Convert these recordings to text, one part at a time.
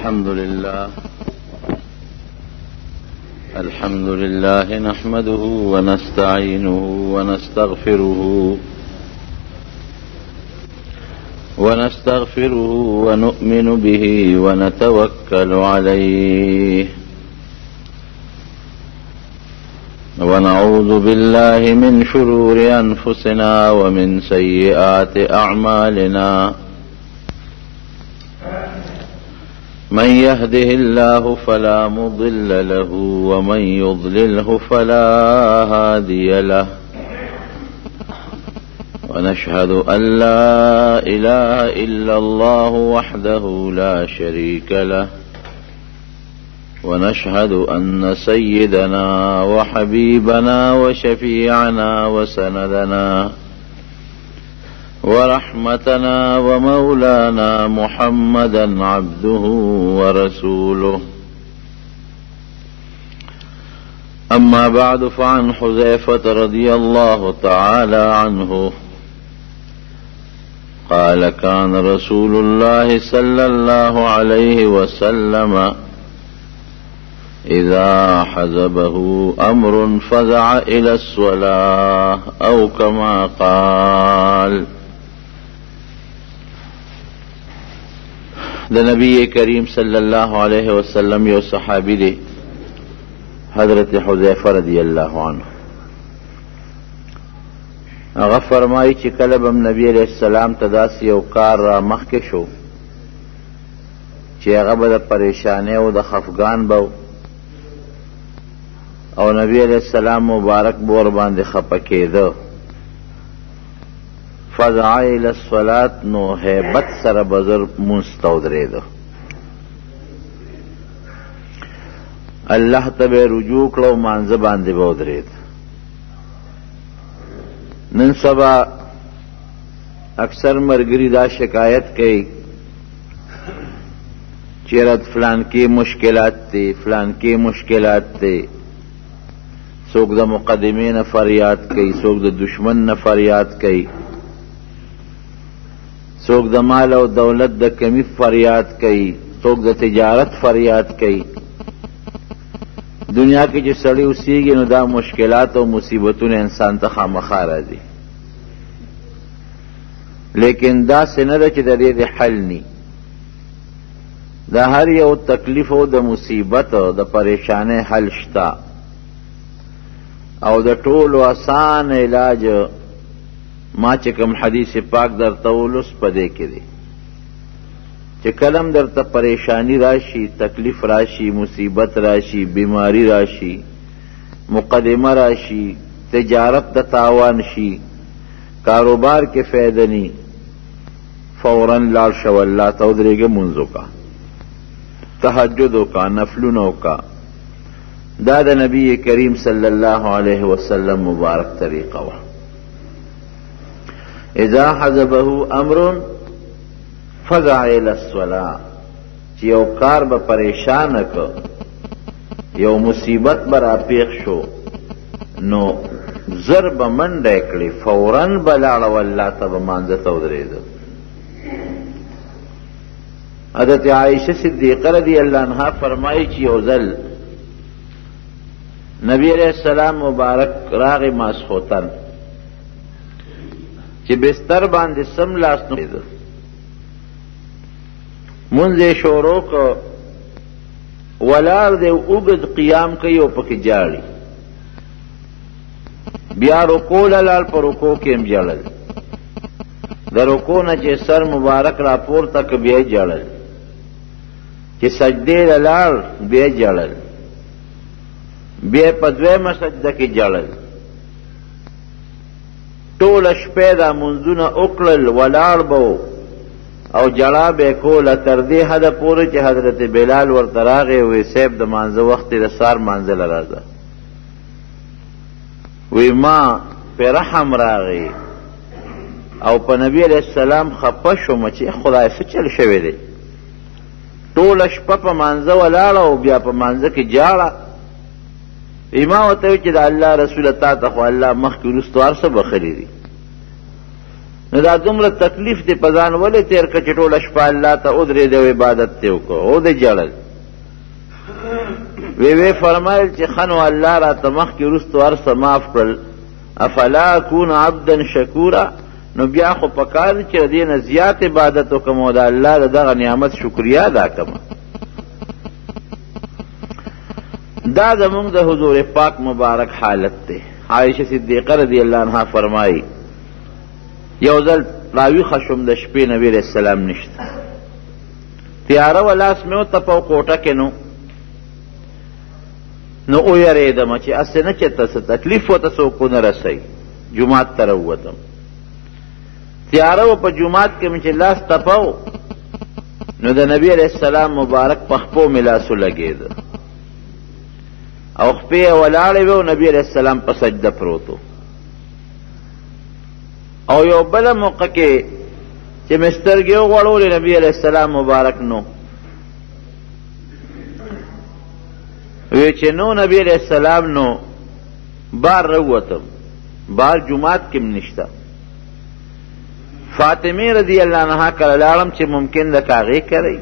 الحمد لله نحمده ونستعينه ونستغفره ونؤمن به ونتوكل عليه ونعوذ بالله من شرور أنفسنا ومن سيئات أعمالنا من يهده الله فلا مضل له ومن يضلله فلا هادي له ونشهد أن لا إله إلا الله وحده لا شريك له ونشهد أن سيدنا وحبيبنا وشفيعنا وسندنا ورحمتنا ومولانا محمدا عبده ورسوله. أما بعد فعن حذيفة رضي الله تعالى عنه قال كان رسول الله صلى الله عليه وسلم إذا حزبه أمر فزع إلى الصلاة أو كما قال. دا نبی کریم صلی اللہ علیہ وسلم یو صحابی دے حضرت حذیفہ رضی اللہ عنہ اغا فرمائی چی کلبم نبی علیہ السلام تداسی یو کار را مخک شو چی اغا با دا پریشانے و دا خفگان باو او نبی علیہ السلام مبارک بور باندے خپکے دو فزع الى الصلاة نو حیبت سر بزر مستودرے دو اللہ تب رجوع کلو مانز باندے بودرے دو. نن سبا اکثر مرگری دا شکایت کئی چیرت فلان کی مشکلات تے سوک دا مقدمین فریاد کئی، سوک دا دشمن فریاد کئی، سوک دا مال و دولت دا کمی فریاد کئی، سوک دا تجارت فریاد کئی. دنیا کی جو سڑی اسی گی نو دا مشکلات و مصیبتوں نے انسان تا خامخا راځي، لیکن دا سنده چی دا دے حل نی. دا ہر یو تکلیف و دا مصیبت و دا پریشان حل شتا او دا طول و آسان علاج ما چکم حدیث پاک در تولس پدے کے دے چی کلم در تا پریشانی راشی، تکلیف راشی، مصیبت راشی، بیماری راشی، مقدمہ راشی، تجارت دا تاوان شی، کاروبار کے فیدنی، فوراً لال شو اللہ تودرے گے منزو کا، تہجدوں کا، نفلونوں کا. دا نبی کریم صلی اللہ علیہ وسلم مبارک طریقہ وا. اذا حزبه امر فزع الى الصلاة چی یو کار با پریشان کو، یو مصیبت برا پیخ شو نو ضرب من ڈیکڑی فوراً بلاڑ واللہ تب مانزت ادرید. حضرت عائشہ صدیقہ رضی اللہ عنہ فرمائی چی اوزل نبی علیہ السلام مبارک راغ ماسخوتن چی بستر باندې سم لاس نو دید منځ شورو کو ولار دے اوگد قیام کئی او پک جاڑی بیا رکو لال پر رکو کیم جړل در رکو نه چې سر مبارک را پور تک بیا جړل چې سجدے لال بیا جړل بیا پدوے مسجدہ کی جړل ټول شپه دا منځونه وکړل ولاړ بو او جړا به کول تر دې حد پورې چې حضرت بلال ورته راغی وی سیب د مانځه وخت د سار مانځل راځه وی ما په رحم راغی او په نبی علیہ السلام خپه شوم چې خدای څه چل شوی دی. ټول شپه په مانځه ولاړ او بیا په مانځه کې جاړه. ایما وته چې د الله رسول تا ته خو الله مخکې رستوار څه بخلی دي نو دا دومره تکلیف دی په ځان ولې تېر کړه چې ټوله شپه الله ته ودرېدی او عبادت دې وکړو او دې ژړل وی فرمایل چې ښه نو الله راته مخکې وروستو هر څه معاف کړل افلا اکون عبدا شکورا نو بیا خو پکار چې د دې نه زیات عبادت وکړم او د الله د دغه نعمت شکریا ادا کړم. دا زمونږ د حضور پاک مبارک حالت دی. عائشہ صدیقہ رضی اللہ عنہ فرمائی یو ځل راویښه شوم د شپې نبی علیہ السلام نشته تیاره و لاس مې وتپو کوټه کې نو ویرېدم چې هسې نه چې ته څه تکلیف ورته څوک ونه رسوي جومات ته راووتم تیاره و په جومات کې مې چې لاس تپو نو د نبی علیہ السلام مبارک په خپو مې لاسو لګېده او خپې یې ولاړې وې او نبی علیہ السلام په سجده پروت او یو بله موقع کې چې مې سترګې وغوړولې نبی علیہ السلام مبارک نو وی چې نو نبی علیہ السلام نو بار روتم بار جماعت کې نشته فاطمه رضی الله عنها کله لاړم چې ممکن د کاغې کوي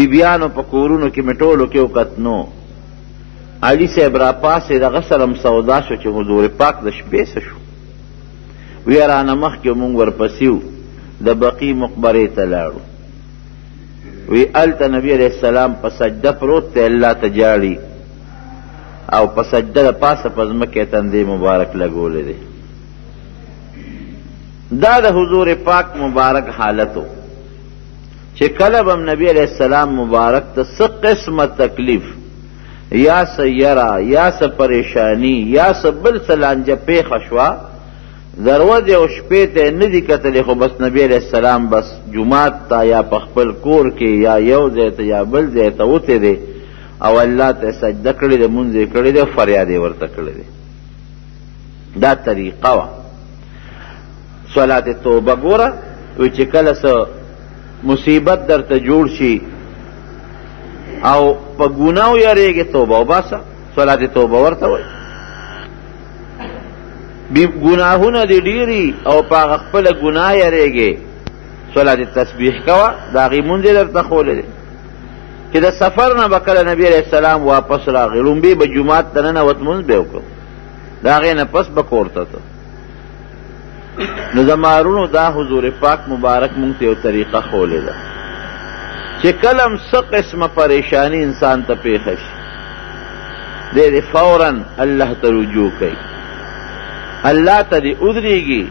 بیبیانو په کورونو کې مټولو کې وکتنو علي صاحب را پاسې د غسلم سودا شو چې حضور پاک د شپې څه شو وی رانه مخکې مونږ ورپسې وو د بقي مقبرې ته لاړو وی الته نبی علیہ السلام په سجده پروت دی الله ته جاړي او په سجده د پاسه په ځمکې تندې مبارک لګولی دی. دا د حضور پاک مبارک حالتو چې کله به نبی علیہ السلام مبارک ته څه قسمه تکلیف یا څه یره یا څه پریشانی یا څه بل څه لانجه پیښه شوه ضرورت او شپې ته نه دي کتلې خو بس نبی علیہ السلام بس جمعات ته یا په خپل کور کې یا یو ځای ته یا بل ځای ته وتی دی او الله ته سجده کړې ده مونځ یې کړی دی فریاد یې ورته کړی دی. دا طریقه وه صلات توبه ګوره وی چې کله څه مصیبت درته جوړ شي او په ګناو یریږې توبه وباسه صلات توبه ورته وایي گناہونه دی ډیری او پاغ خپل گناه یریږي صلات تسبیح کوا دا غي مونږ درته خولې دي چې د سفر نه بکله نبی علیہ السلام واپس راغی لومبي به جمعات ته ننوت مونږ به وکړو دا غي نه پس به کورته ته نو زمارونو دا حضور پاک مبارک مونږ ته یو طریقه خولې ده چې کلم څه قسمه پریشانی انسان ته پیښ شي دې فوراً الله ته رجوع کوي الله ته دې ودرېږي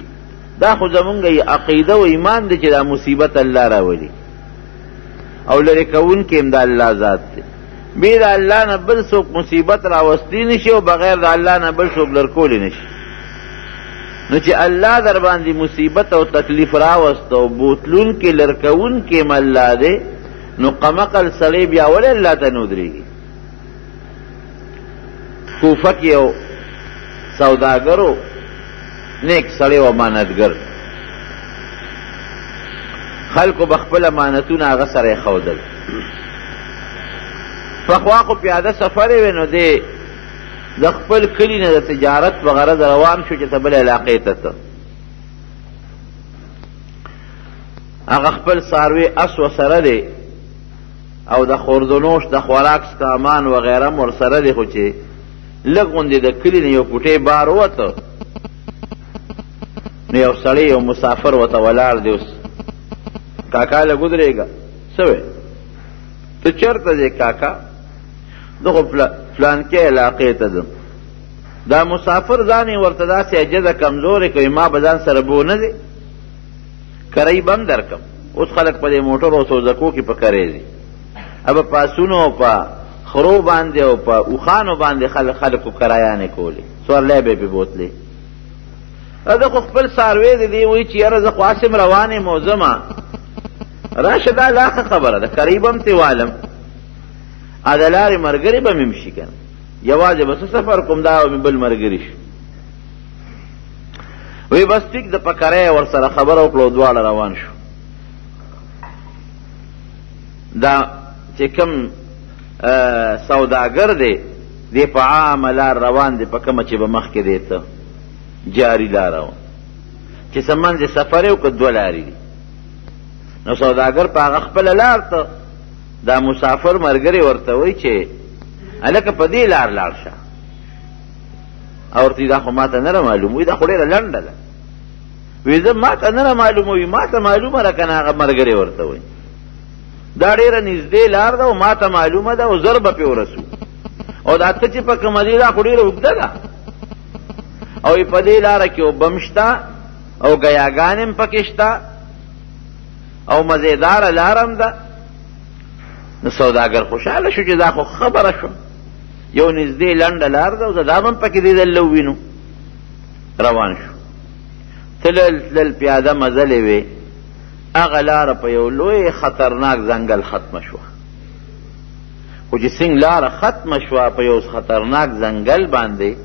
دا خو زمونږ عقیده و ایمان دی چې دا مصیبت الله راولي او لرې کوونکی هم د الله ذات دی بې د الله نه بل څوک مصیبت راوستی نشي او بغیر د الله نه بل څوک لرکولی نشي نو چې الله در باندې مصیبت او تکلیف راوست او بوتلونکې لرکوونکی هم الله دی نو قمقل سړی بیا ولې الله ته نه ودرېږي. کوفه کې یو سوداګرو نیک سړی و امانتګر خلکو به خپل امانتونه هغه سره یې ښودل پخوا خو پیاده سفر یې وی نو دی د خپل کلي نه د تجارت په غرض روان شو چې ته بل علاقې ته ته هغه خپل څاروي اس ورسره دی او د خوردنوش د خوراک سامان وغیره م ورسره دی خو چې لږ غوندې د کلي نه یو کوټې بار ووته نو یو سړی یو مسافر ورته ولاړ دی اوس کاکا لږ ودرېږه څه وی ته چېرته ځې کاکا زه خو فلانکې علاقې ته ځم دا مسافر ځان یې ورته داسې عجزه کمزورې کوي ما به ځان سره بو نه دی کرۍ به هم درکم اوس خلک په دې موټرو او سوزکو کې په کرۍ ځي ابه په اسونو او په خرو باندې او په اوښانو باندې خلکو کرایانې کولې سورلی به یې پې بوتلې زه خو خپل څاروی دی دی وایي چې یاره زه خو هسې م روان یم او ځمه راشه دا لا ښه خبره ده کرۍ به م ترې والم ا د لارې ملګري به مې شي که نه یوازې به څه سفر کوم دا به مې بل ملګري شي وی بس ټیک د په کرۍ ورسره خبره وکړه او دواړه روان شو دا چې کوم سوداګر دی دی په عامه لار روان دی په کومه چې به مخکې دی ته جاري لاره وه چې سمنځ سفر یو که دوه لارې دي. نو سوداګر په هغه خپله لار ته دا مسافر ملګری ورته وایي چې هلکه په دې لار لاړ شه. او ورته دا خو ما ته نه معلوم وي، دا خو ډېره لنډه ده. وایي زه ما ته نه معلومه وي، ما ته معلومه ده که نه هغه ملګری ورته وایي دا ډېره نږدې لار ده او ما ته معلومه ده او زر به پرې ورسو. او دا ته چې په کومه دی دا خو ډېره اوږده ده او په دې لاره کې اوبه هم شته او ګیاګانې هم پکې شته او مزیداره لار هم ده. نو سوداګر خوشحاله شو چې دا خو خبره شو، یو نږدې لنډه لار ده او زه دا هم پکې دې دل ووینو. روان شو، تلل پیاده مزلې وې. هغه لاره په یو لوی خطرناک ځنګل ختمه شوه. خو چې څنګه لاره ختمه شوه په یو خطرناک ځنګل باندې،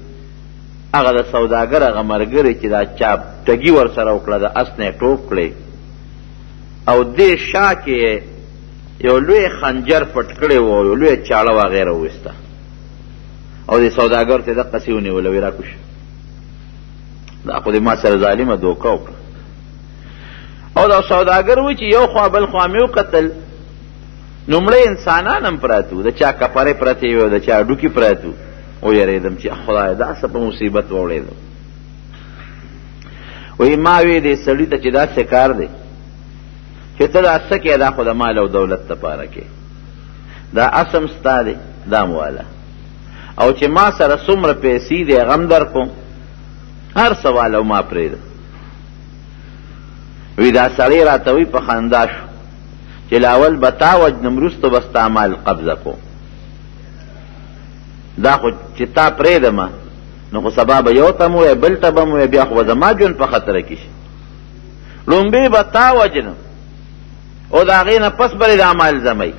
هغه د سوداګر هغه ملګری چې دا چا ټګي ورسره وکړه د اس نه یې ټوپ کړی او دې شا کې یو لوی خنجر پټ کړی و، یو لوی چاړه وغیره وویسته او دې سوداګر ته دقسې ونیوله، ویې راکوشه دا خو دې ما سره ظالمه دوکه وکړه. او دا سوداګر وایي چې یو خوا بل خوا مې وکتل، لومړی انسانان هم پراته وو، د چا کپرې پرتې وې او د چا ډوکي پراته وو. ویرېدم چې خدای دا څه په مصیبت واوړېدم. وایي ما وی دې سړي ته چې داسې کار دی چې ته دا څه کې دا خو د مال او دولت دپاره کې، دا اسم ستا دی دا مواله، او چې ما سره څومره پیسې دی غم در کوم هر سوال او ما پرېږده. وی دا سړی راته وی په خندا شو چې لاول به تا وجنم وروسته به ستا مال قبضه کوم، دا خو چې تا پرېږدمه نو خو سبا به یو ته م ووایې بل ته به م ووایې، بیا خو به زما ژوند په خطره کې شي. لومبې به تا وجنم او د هغې نه پس به دا مال زمی.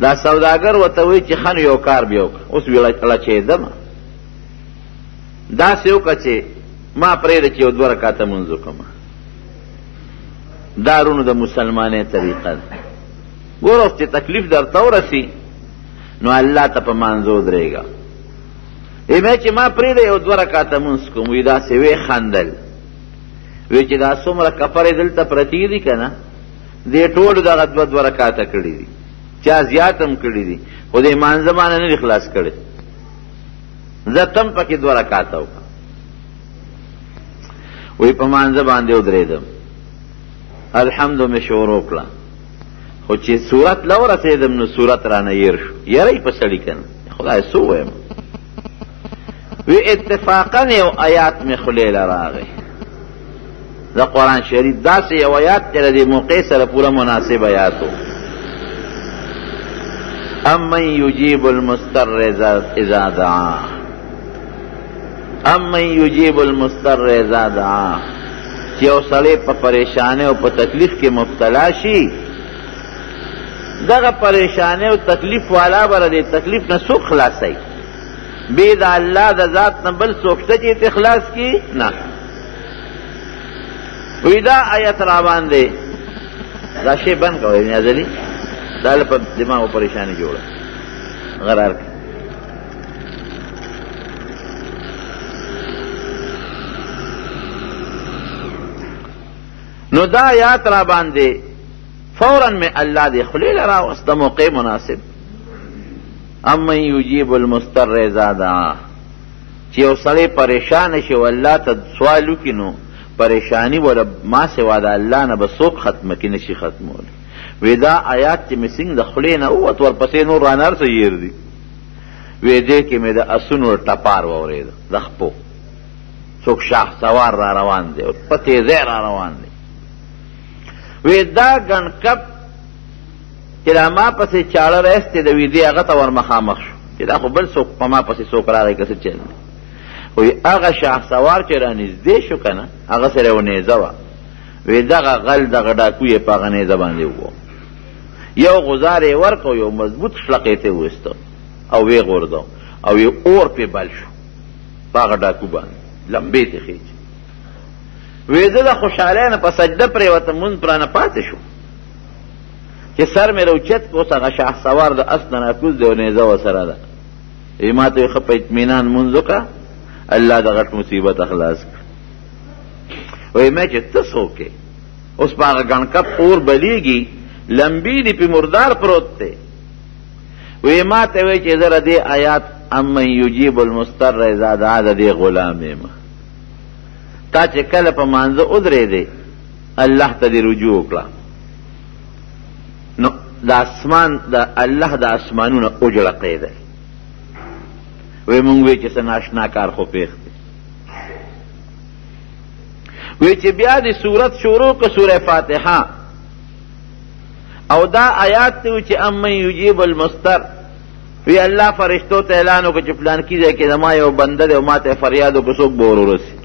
دا سوداګر ورته وایي چې ښه نو یو کار بیا وکړه. اوس لچېدمه داسې وکړه چې ما پرېږده چې یو 2 رکعته لمونځ وکړمه. دا رونو د مسلمانۍ طریقه ده. ګوره اوس چې تکلیف درته ورسي نو الله ته په مانځه ودرېږه. ایمه چې ما پرېږده یو 2 رکعته لمونځ کوم. وایي داسې ویې خندل، وی چې دا څومره کفرې دلته پرتې دي که نه، دې ټولو دغه 2 رکعته کړي دي، چا زیات هم کړي دي، خو دې مانځه باندې نه دي خلاص کړي. زه تم پکې 2 رکعته وکړم. وی په مانځه باندې ودرېدم، الحمد مې شروع کړه، خو چې صورت له ورسېدم نو صورت رانه ير شو. یری په سړي که نه خدای څه ووایم. وی اتفاقا یو آیات مې خولې له راغی د قرآن شریف، داسې یو آیات چې د دې موقع سره پوره مناسب آیات و. امن یجیب المضطر اذا دعاه، امن یجیب المضطر اذا دعاه، چې یو سړی په پریشانۍ او په تکلیف کې مبتلا شي، دغه پریشانۍ او تکلیف والا به د تکلیف نه څوک خلاصوي؟ بې د الله د ذات نه بل څوک شته چې اخلاص کړي؟ نه. وی دا آیت را باندې دا شی بند کوئ نیازلی، دا له په دماغ و پریشانی جوړه غرار کړي. نو دا آیات را باندې فوراً میں اللہ دے خلی لرا وسط موقع مناسب. امن یجیب المضطر اذا دعاه، چې یو سړی پریشان شي او الله ته سوال وکړي نو پریشانی ولا ما سوا د الله نه به څوک ختمه کې نشي ختمولی. وی دا آیات چې مې څنګه د خولې نه ووت ورپسې نور رانه هر څه یېر دي. وی دې کې مې د اسونو ټپار واورېده د خپو، څوک شاه سوار را روان دی او په تیزۍ را روان دی. وی دا ګنکب چې دا ما پسې چاړه راستې د ویدې هغه ته ور مخامخ شو چې دا خو بل څوک په ما پسې څوک راغی که څه چل دی. وی هغه شاه سوار چې را نږدې شو که نه، هغه سره یو نیزه وه. وی دغه غل دغه ډاکو یې په هغه نیزه باندې وو، یو غزار یې ورکړ، یو مضبوط شلقې ته وویسته او ویې غورځو او یې اور پې بل شو په هغه ډاکو باندې، لمبې ته خېچ. وی زه د خوشحالۍ نه په سجده پرېوتم، مونځ پرانه پاتې شو چې سر مې راوچت کړ. اوس هغه شاه سوار د اس نه راکوز دی او نیزه ورسره ده. وی ما ته ویې ښه په اطمینان مونځ وکړه، الله د غټ مصیبت اخلاص کړ. وی میں چې ته څوک یې؟ اوس په هغه ګڼکپ اور بلیږي، لمبي دي پې مردار پروت دی. وی ما ته وی چې زه دې آیات امن یجیب المضطر اذا دعا د دې غلام یم. تا چې کله په مانځه ودرېدې الله ته دې رجوع وکړه، نو د اسمان د الله د اسمانونه اجړقې دی. وی مونږ وی چې څه ناشنا کار خو پېښ دی. وی چې بیا دې صورت شروع که سوره فاتحه او دا آیات ته چې امن یجیب المضطر، وی الله فرشتو ته اعلان وکړه چې فلان کی ځای کې زما یو بنده دی او ما ته فریاد وکړه څوک به ور ورسي.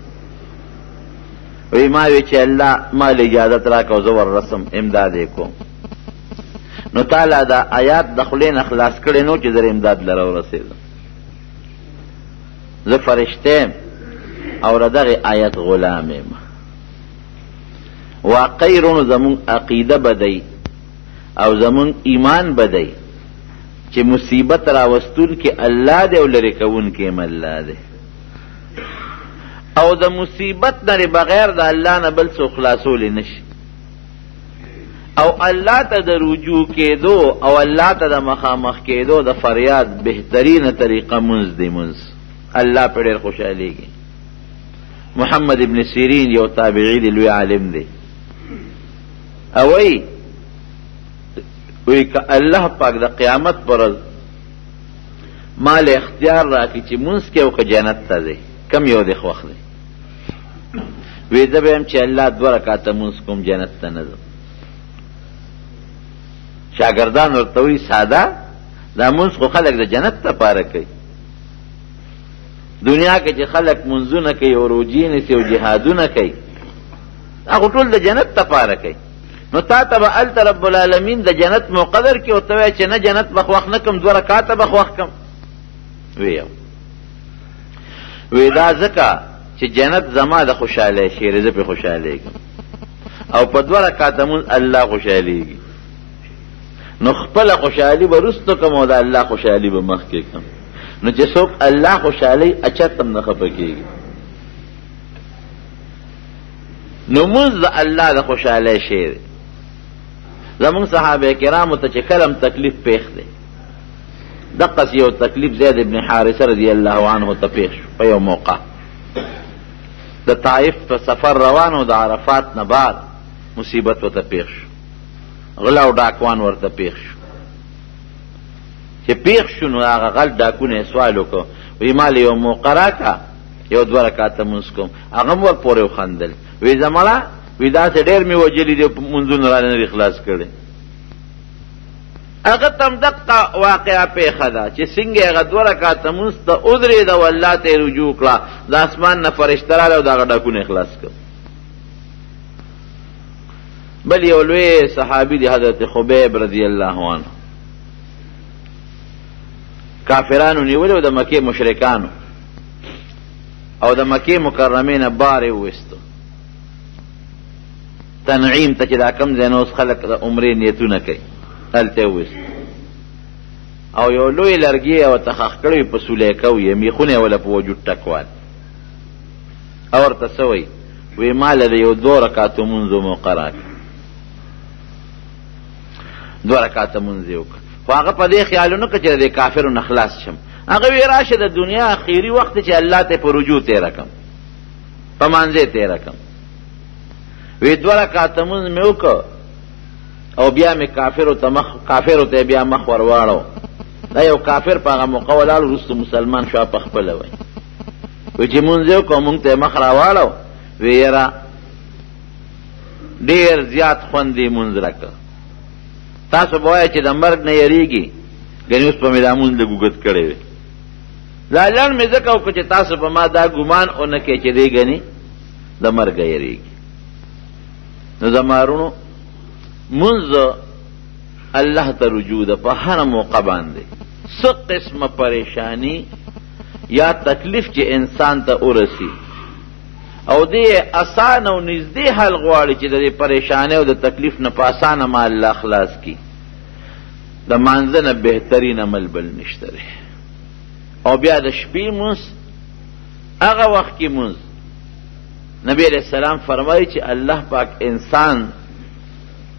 وی ما وی چې الله ما له اجازت راکړه زه ور رسم امداد یې کوم. نو تعالی دا آیات د خولې نه خلاص کړی نو چې زه امداد لره ورسېدم. زه فرشته او د دغې آیت غلام یم. واقعي رونو زمون عقیده بدی او زمون ایمان بدی چې مصیبت راوستون کې الله دی او لرې کوون کې هم الله دی، او د مصیبت نه بغیر د الله نه بل څوک خلاصولی نشي. او الله ته د رجوع کېدو او الله ته د مخامخ کېدو د فریاد بهترینه طریقه منځ دی. منځ الله په ډېر خوشحالیږي. محمد ابن سیرین یو تابعی دی، لوی عالم دی. اوی وی که الله پاک د قیامت پر ورځ مال اختیار راکړي چې منځ کې او که جنت ته دی، کم یو دی خوښ دی؟ وی زه به یم چې الله 2 رکعته منځ کوم جنت ته نه ځم. شاګردان ورته وایي ساده دا منځ خو خلک د جنت دپاره کوي. دنیا کې چې خلک منځونه کوي او روجې نیسي او جهادونه کوي هغه ټول د جنت دپاره کوي. نو تا ته به هلته رب العالمین د جنت مقدر کې ورته وایي چې نه جنت به خوښ نه کم 2 رکعاته به خوښ کم. وی دا ځکه چې جنت زما د خوشحالی شی دی، زه پې خوشحالیږم او په 2 رکعاته مونځ الله خوشحالیږي. نو خپله خوشحالي به وروسته کم او د الله خوشحالي به مخکې کم. نو چې څوک الله خوشحالي اچت هم نه خفه کېږي. نو مونځ د الله د خوشحالی شی دی. زمونږ صحابه کرامو ته چې کلم تکلیف پیښ دی، دقس یو تکلیف زید ابن حارثه رضی الله عنه ته پیښ شو. په یو موقع د طائف په سفر روانو، د عرفات نه بعد مصیبت ورته پیښ شو. غلا او ډاکوان ورته پیښ شو. چې پیښ شو نو هغه غل ډاکونه سوال وکړو، وی مال یو موقع راکړه یو 2 رکعاته مونځ کوم. هغه ور پورې وخندل، وی زمړه وی داسې ډېر مې وجلي دي منځونه را نه خلاص کړي. هغه تم دقه واقعه پیښه ده چې څنګه هغه 2 رکعاته مونځ ته ودرېده او الله ته رجوع کړه، د اسمان نه فرشته راغله او د هغه ډاکونه خلاص کړ. بل یو لوی صحابي دی حضرت خبیب رضی الله عنه، کافرانو نیولو د مکې مشرکانو او د مکې مکرمې نه بار یې وویستو تنعیم ته چې دا کم ځای نه اوس خلک د عمرې نیتونه کوي، هلته یې وویست او یو لوی لرګي ورته ښخ کړی په سولیکه یې میخونه یې وله په وجود ټکوال. او ورته څه وایي؟ وی ما له د یو 2 رکعاتو مونځو موقع راکړه، 2 رکعاته مونځ یې وکړه. خو هغه په دې خیال ونه کړه چې د کافرو نه خلاص شم. هغه وی راشه د دنیا اخیري وخت چې الله ته په رجوع تېره کړم، په مانځې تېره کړم. وی 2 رکعاته مونځ مې وکړ او بیا مې کافرو ته بیا مخ ور واړو. دا یو کافر په هغه موقع ولاړ وروسته مسلمان شو په خپله وی. وی چې مونځ یې وکړو مونږ ته مخ را واړو، وی یاره ډېر زیات خوند یې مونځ راکړه. تاسو به وایئ چې د مرګ نه یریږي، ګنې اوس په مې دا مونځ لږ اوږد کړی وی. دا لنډ مې ځکه وکړو چې تاسو په ما دا ګمان ونه کړئ چې دی ګنې د مرګه یریږي. نو زما وروڼو منځ الله ته رجوع ده په هر موقع باندې. څه قسمه پریشانی یا تکلیف چې انسان ته ورسی او دې اسانه او نږدې حل غواړي چې د دې پریشانی او د تکلیف نه په اسانه ما الله خلاص کی، د مانځه نه بهترین عمل بل نشته دی. او بیا د شپې مونځ هغه وخت کې مونږ نبی علیہ السلام فرمایي چې الله پاک انسان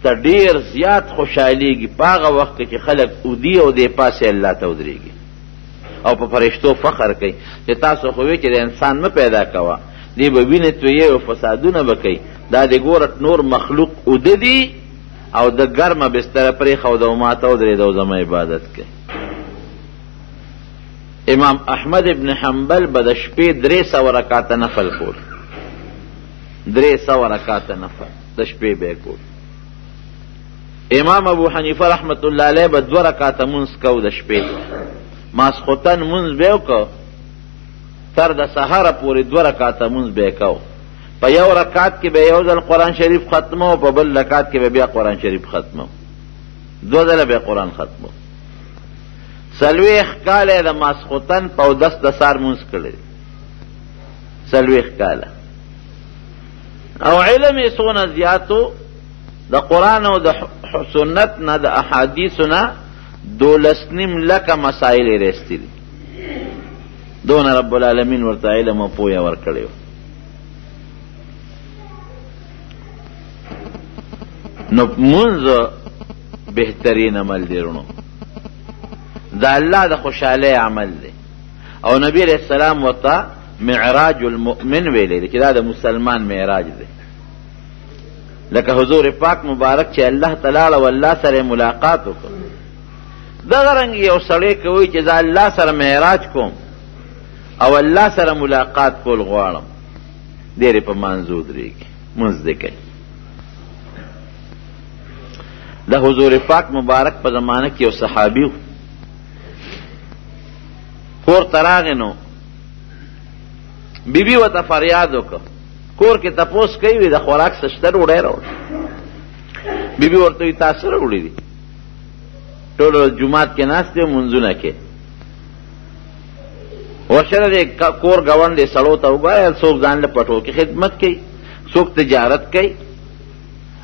ته ډیر زیات خوشحاليږي په هغه وخت کې چې خلک اودي او د پاسه الله ته ودرېږي او په فرشتو فخر کوي چې تاسو خو وی چې د انسان نه پیدا کوا دی به وینې تویې او فسادونه به کوي دا د ګورت نور مخلوق اوده دي او د ګرمه بستره پرېښود او ما ته ودرېد او زما عبادت کوي. امام احمد ابن حنبل به د شپې 300 رکعاته نفل کول 300 رکعاته نفل د شپې به کول. امام ابو حنیفه رحمت الله علیه به 2 رکعاته مونځ کو د شپې ماسخوتن مونځ به وکړو تر د سحر پورې 2 رکعاته مونځ به کو. په یو رکعت کې به یو ځل قرآن شریف ختمو او په بل رکعت کې به بیا قرآن شریف ختمو 2 ځله به قرآن ختمو. 40 کاله د ماسخوتن په 10 د سار مونځ کړی 40 کاله او علم یې څونه زیاتو د قرآن او د سنت نه د احادیثو نه 12 لکه مسائل یې رسېدلي دونه رب العالمین ورته علم او پوهه ورکړی. نو منځ بهترین عمل دی ورونو دا الله د خوشحاله عمل دی او نبی علیہ السلام ورته معراج المؤمن ویلی دی چې دا د مسلمان معراج دی لکه حضور پاک مبارک چې الله تعالی او الله سره ملاقات وکړ دغه رنګ یو سړی کوي چې دا الله سره معراج کوم او الله سره ملاقات کول غواړم ډېرې په منځو درېږي منځ دی کوي. د حضور پاک مبارک په زمانه کې یو صحابي کور ته راغی نو بیبي ورته فریاد وکړ کور کې تپوس کوي وي د خوراک څه شته ډوډۍ راوړه بیبي ورته وایي تا څه راوړي دي ټول ورځ جومات کې ناست دی منځونه کې ورسره د کور ګاونډ دی سړو ته وګوره څوک ځان له پټو کې خدمت کوي څوک تجارت کوي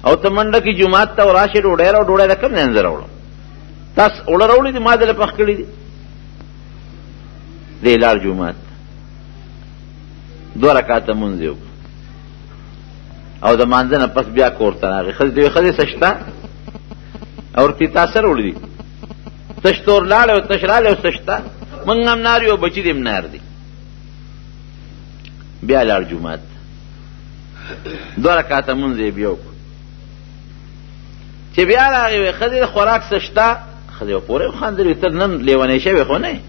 او ته منډه کې جومات ته وراشې ډوډۍ راو ډوډۍ د کوم ځای راوړم تاسو اوړه راوړي دي ما دله پخ کړي دي دی لاړ جومات 2 رکعاته مونځ یې وکړ او د مانځه نه پس بیا کور ته راغی ښځې ته ویې ښځې څه شته او ورته تا څه راوړي دي تش تور لاړی او تش رالی او څه شته موږ هم نار یو بچي دې هم نار دي بیا لاړ جومات 2 رکعاته مونځ یې بیا وکړ چې بیا راغی وی ښځې خوراک څه شته ښځې پورې وخندلې ته نن لیونی شوې خو نه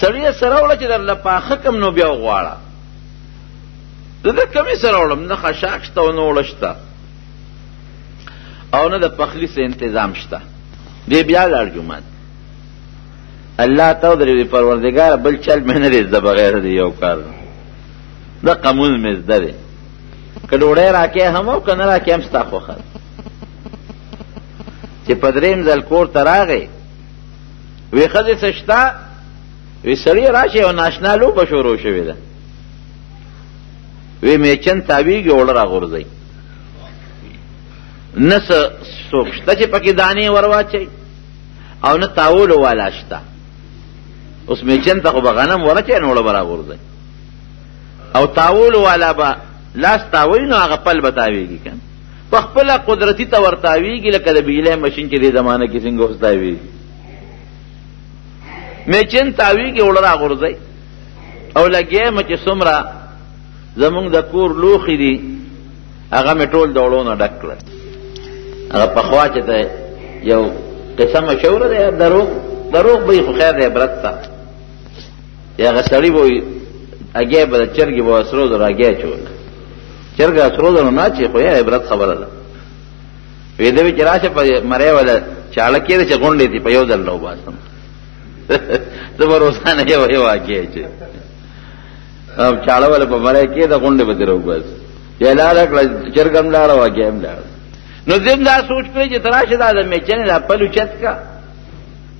سړي سره وړه چې درله پاخه کم نو بیا وغواړه د کمې سره وړم نه خشاک شته او نه وړه شته او نه د پخلي څه انتظام شته دی بیا لاړ جومات الله ته ودرېږي پروردګاره بل چل مې نه دی زده بغیر دی یو کار د قمون مې زده دی که ډوډۍ راکې هم او که نه راکې هم ستا خوښه چې په 3 ځل کور ته راغی وی ښځې څه شته وی سړی راشي او ناشنا لوبه شروع شوې ده وی میچن تاویږي اوړه راغورځوي نه څوک شته چې پکې دانې ورواچوي او نه تاولو والا شته اوس میچن ته خو به غنم ورچوي نو اوړه به راغورځوي او تاولو والا به لاس تاوي نو هغه پل به تاویږي که په خپله قدرتي ته ورتاویږي لکه د بجلی مشین چې دې زمانه کې څنګه اوس تاویږي میچن تاویږي اوړه راغورځوي او لګیم چې څومره زمونږ د کور لوښي دي هغه مې ټول د اوړو نه ډک کړل هغه پخوا چې ته یو قصه مشهوره دی دروغ به یې خو خیر دی عبرت ته هغه سړي به وایي اګۍ به د چرګې به سرو زرو اګۍ اچوله چرګه سرو زرو نه اچوي خو یې عبرت خبره ده ویده وي چې راشه په مرۍ وله چاړه کېده چې غونډې دي په یو ځل راوباسم زه به روزانه یو اګۍ اچوي چاړه وله په مرۍ کېده غونډې به دې راوباسم بیا لاړه کړه چرګ هم لاړه او اګۍ هم لاړه نو زم دا سوچ کړی چې ته راشه دا د میچنې دا پل اوچت کا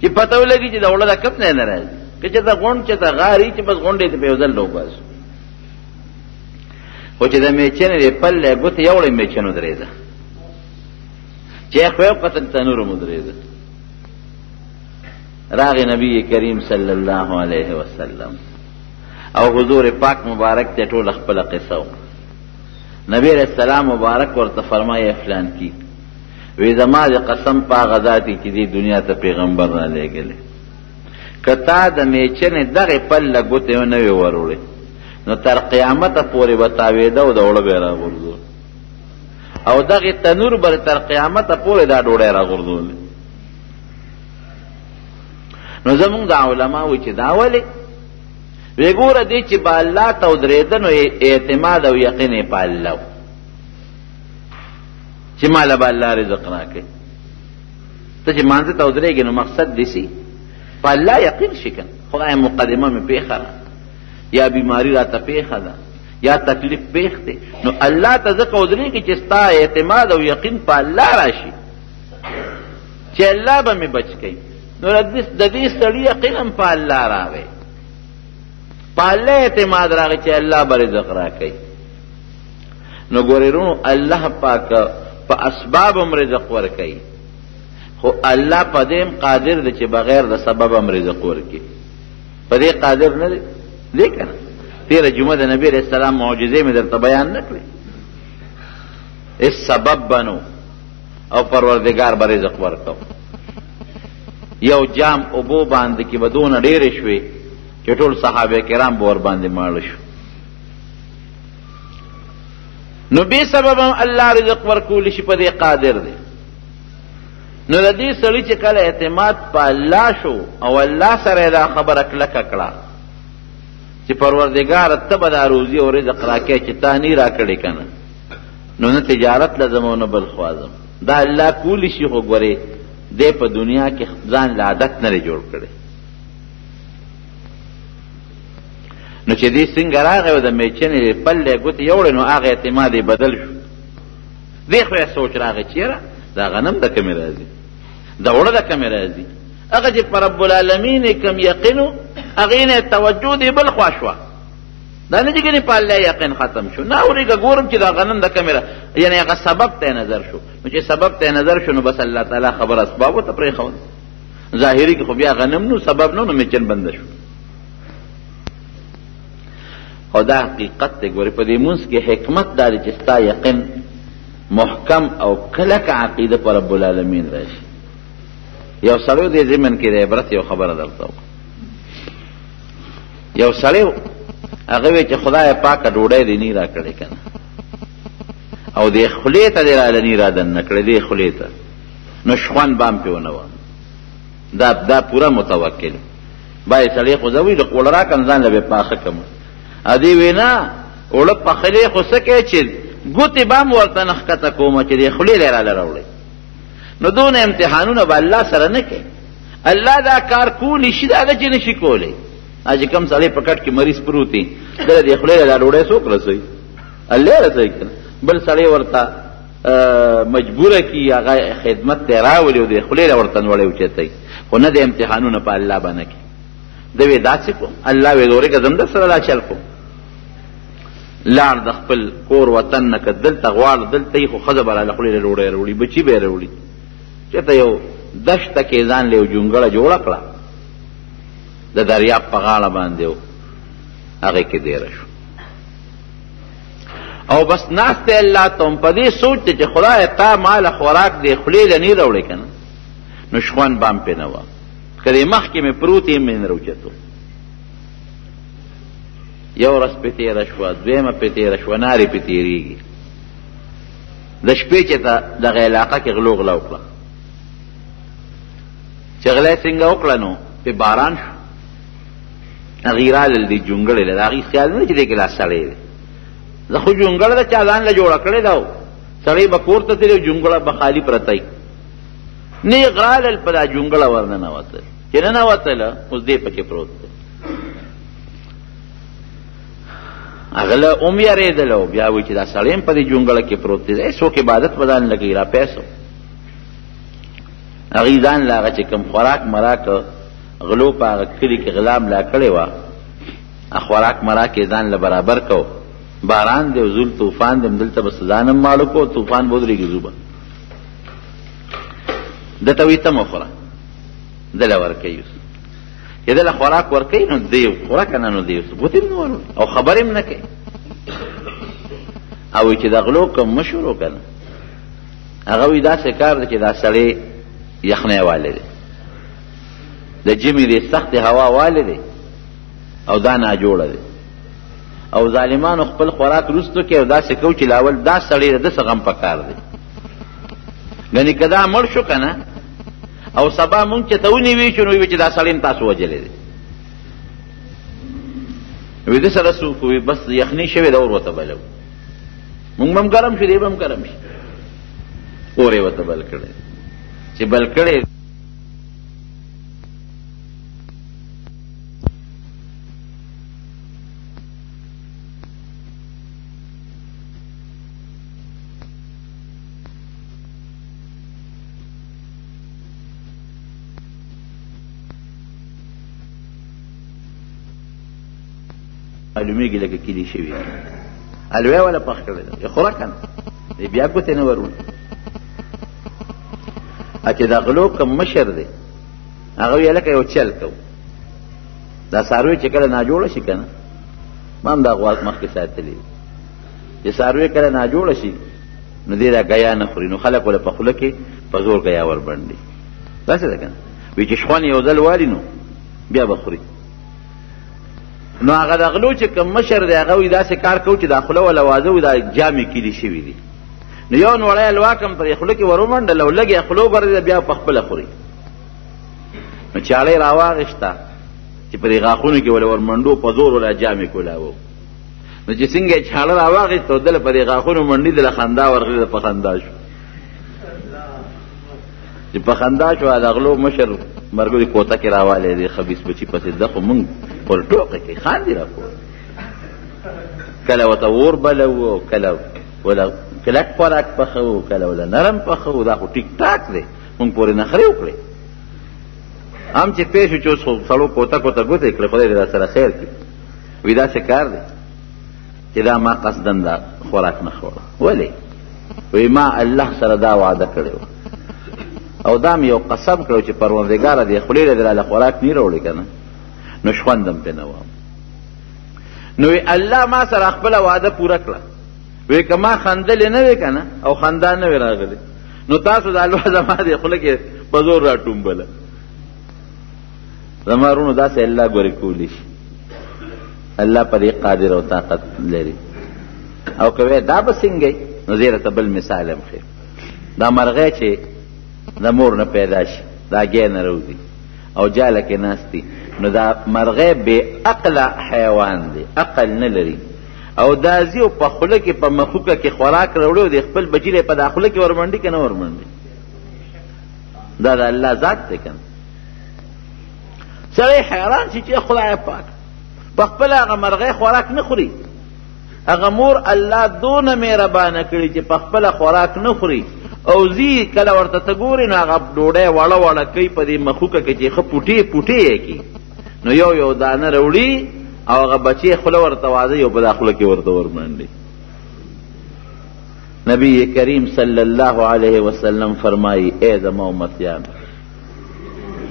چې پته ولګي چې د اوړه دا کپ نه نه راځي که چې ته غونډ چې ته غاري چې بس غونډې ته په یو ځل راوباسو خو چې د میچنې د پل ګوتې یو وړې میچن ودرېده چې خو یو قتل تنور هم ودرېده راغی نبی کریم صلی الله علیه وسلم او حضور پاک مبارک ته ټول خپل قصه نبی علیہ السلام مبارک ورته فرمایي فلان کی وی زما د قسم په غذاتی چې دی دنیا ته پیغمبر را لېږلی کتا د میچنې دغه پل لګوتې نه وي وروړې نو تر قیامت پورې وتاوېده او د وړه به راغورځو او دغه تنور بر تر قیامت پورې دا ډوډۍ راغورځول نو زمونږ د علما وی چې دا ولې وی ګوره دی چې په الله ته ودرېده نو اعتماد او یقین یې په الله چې ماله به الله رزق راکړي ته چې مانځه ته ودرېږې نو مقصد دې سي په الله یقین شي که خدای مقدمه مې پېښه ده یا بیماری راته پېښه ده یا تکلیف پېښ دی نو الله ته ځکه ودرېږي چې ستا اعتماد او یقین په الله راشي چې الله به مې بچ کوي نو د دې سړي یقین هم په الله راغی په الله اعتماد راغی چې الله به رزق راکوي نو ګورې رونو الله پاک په اسباب هم رزق ورکوي خو الله په دې قادر دی چې بغیر د سبب هم رزق ورکړي په دې قادر نه دی دی که نه تېره جمعه د نبي علیه السلام معجزې مې درته بیان نه کړې هېڅ سبب به نو او پروردګار به رزق ورکو یو جام اوبو باندې کې به دونه ډېرې شوې چې ټول صحابه کرام به ور باندې ماړه شو نو بې سبب هم الله رزق ورکولی شي په دې قادر دی نو د دې سړي چې کله اعتماد په الله شو او الله سره دا خبره کلکه کړه چې پروردګار ته به دا روزي او رزق راکړي چې تا نه راکړې که نه نو نه تجارت لازم او نه بل خوازم دا الله کولی شي خو ګورې دی په دنیا کې ځان له عادت نه دی جوړ کړی نو چې دې څنګه راغی او د میچنې پلې ګوتې یوړې نو هغه اعتماد یې بدل شو دې خو یې سوچ راغی چېره دا غنم د کمې راځي دا وړه د کمې راځي هغه چې په رب العالمین یې کم یقین و هغې نه توجه دې بل خوا شوه دا نه چې ګنې په الله یقین ختم شو نه اورېږه ګورم چې دا غنم د کمې یعنې هغه سبب ته نظر شو نو چې سبب ته نظر شو نو بس الله تعالی خبر اسبابو ته پرېښود ظاهري کې خو بیا غنم نو سبب نو میچن بنده شو او دا حقیقت دی ګورې په دې مونځ کې حکمت دا دی چې ستا یقین محکم او کلک عقیده پر رب العالمین راشي یو سړی دې ضمن کې د عبرت یو خبره درته وکړه یو سړی هغه وی چې خدای پاکه ډوډۍ دې نه راکړې که نه او دې خولې ته دې راله نه را دننه کړې دې خولې ته نو شخوند به هم پې ونه وه دا پوره متوکل باید سړی خو زه وي د اوړه راکړم ځان له به پاخه کړم ادې وی نه اوړه پخلی خو څه کوې چې ګوتې به هم ورته نه ښکته کومه چې دې خولې لی راله راوړئ نو دونه امتحانونه به الله سره نه کوي الله دا کار کولی شي دا چې نه شي کولی چې کوم سړی په کټ کې مریض پروت دی دله دې خولې له دا ډوډۍ څوک رسوي الله رسوي که نه بل سړی ورته مجبوره کي هغه خدمت ته راولي او دې خولې له ورته نوړی اوچتوي خو نه د امتحانونه په الله به نه کوي ده وی داسې کوم الله وی دورېږه زم در سره دا چل کوم لاړ د خپل کور وطن نه که دلته غواړه دلته یې خو ښځه به راله خولې له ډوډۍ راوړي بچي به یې راوړي چېرته یو دشته کې ځان له یو جونګړه جوړه کړه د دریاب په غاړه باندې و هغې کې دیره شو او بس ناست دی الله ته هم په دې سوچ دی چې خدای تا ماله خوراک دی خولې له نه راوړې که نه نو شخوند به هم پې نه وه که دې مخکې مې پروت یې مې نه راوچتو یو ورځ پې تېره شوه دویمه پې تېره شوه نارې پې تېرېږي د شپې چې ته دغه علاقه کې غلو غلا وکړه چې غلی څنګه وکړه نو پې باران شو هغې رالل دې جونګړې له د هغې خیال نه چې دې کې لا سړی دی زه خو جونګړه ده چا ځان له جوړه کړې ده سړی به کور ته تللی جونګړه به خالي پرتی نیغ رالل په دا جونګړه ورننوتل چې ننوتله اوس دې پکې پروت دی هغه له هم یارېدله او بیا وایي چې دا سړی هم په دې جونګړه کې پروت دی څوک عبادت به ځان لګوي را پیسو هغې ځان له هغه چې کوم خوراک مراک غلو په هغه کلي کې غلام لا کړې وه خوراک مراک یې ځان له برابر کو باران دی او زول طوفان دی دلته به ځان هم ماړه کو طوفان به ودرېږي زو به ده ته وایي ته مه خوره دله ورکوي چې دله خوراک ورکوي نو دی خوره که نه نو دی ګوتې هم نه ور او خبرې هم نه کوي او چې د غلو کوم مشر و که نه هغه وایي داسې کار دی چې دا سړی یخنی والی دی د ژمي دی سختې هوا والی دی او دا ناجوړه دی او ظالمانو خپل خوراک رستو کې او داسې کو چې لاول دا سړی د څه غم پکار دی ګنې که دا مړ شو که نه او سبا مونږ چې ته ونیوي شو نو ویوي چې دا سړی م تاسو وجلی دی وی ده سره څوک وي بس یخني شوې ده اور ورته بلو مونږ به هم ګرم شو دی به هم ګرم شي اور یې ورته بل کړی چې بل کړی معلومیږي لکه کلي شوي الوی ولا پخ کړی ده خوره که نه بیا ګوتې نه ورول چې د غلو کوم مشر دی هغه ویې لکه یو چل کو دا څاروی چې کله ناجوړه شي که نه ما هم دا غوا مخکې ساتلي چې څاروی کله ناجوړه شي نو دی دا ګیا نه خوري نو خلک وله په خوله کې په زور ګیا وربنډي داسې ده که نه وایي چې شخوان یو ځل والي نو بیا به خوري نو هغه د غلو چې کوم مشر دی هغه وایي داسې کار کوو چې دا خوله وله واځه وي دا جامې کلي شوي دي نو یو نوړی الواک هم پرې خوله کې ور ومنډله او لږ یې خوله وګرځېده بیا په خپله خوري نو چاړی راواغېشته چې پرې غاښونو کې وله ور منډو په زور وله جامې کولاوه نو چې څنګه یې چاړه راواغېسته او دله پرې غاښونو منډي دله خندا ورغلې په خندا شو چې په خندا شو د غلو مشر مرګوري کوته کې راوالی دی خبیث بچي پسې ده خو مونږ پر ټوقې کوي خاندي را کول کله ورته اور بلوو کله وله کلک خوراک پخوو کله وله نرم پخوو دا خو ټیک ټاک دی مونږ پورې نخرې وکړې هم چې پېښ شو چې اوس سړو کوته کوته ګوتې کړې خدای دې را سره خیر کړي وایي داسې کار دی چې دا ما قصدن دا خوراک نه خوړه ولې وایي ما الله سره دا وعده کړې وه او دا م یو قسم کړو چې پروردګاره دې خولې له دراله خوراک نه راوړې که نه نو شخوندم پې نه وم نو وی الله ما سره خپله وعده پوره کړه وی که ما خندلې نه وې که نه او خندا نه وې راغلې نو تاسو د الله زما دې خوله کې په زور را ټومبله زما رونو داسې الله ګورې کولی شي الله په دې قادر او طاقت لري او که وی دا به څنګه نو زه درته بل مثال هم ښیم دا مرغۍ چې د مور نه پیدا شي دا ګی نه روځي او جاله کې ناستي نو دا مرغۍ بې عقله حیوان دی عقل نه لري او دا ځي او په خوله کې په مخوکه کې خوراک راوړي او د خپل بچي په دا خوله کې ورمنډي که نه ورمنډي دا د الله ذات دی که نه سړی حیران شي چې خدای پاک په خپله هغه مرغۍ خوراک نه خوري هغه مور الله دونه مهربانه کړي چې په خپله خوراک نه خوري او زی کله ورته ته ګورې نو هغه ډوډۍ وړه وړه کوي په دې مخوکه کې چې ښه پوټې پوټې یې کړي نو یو یو دانه راوړي او هغه بچې خوله ورته واځي او په دا خوله کې ورته ورمنډي نبی کریم صلی الله علیه وسلم فرمایي ای زما امتیان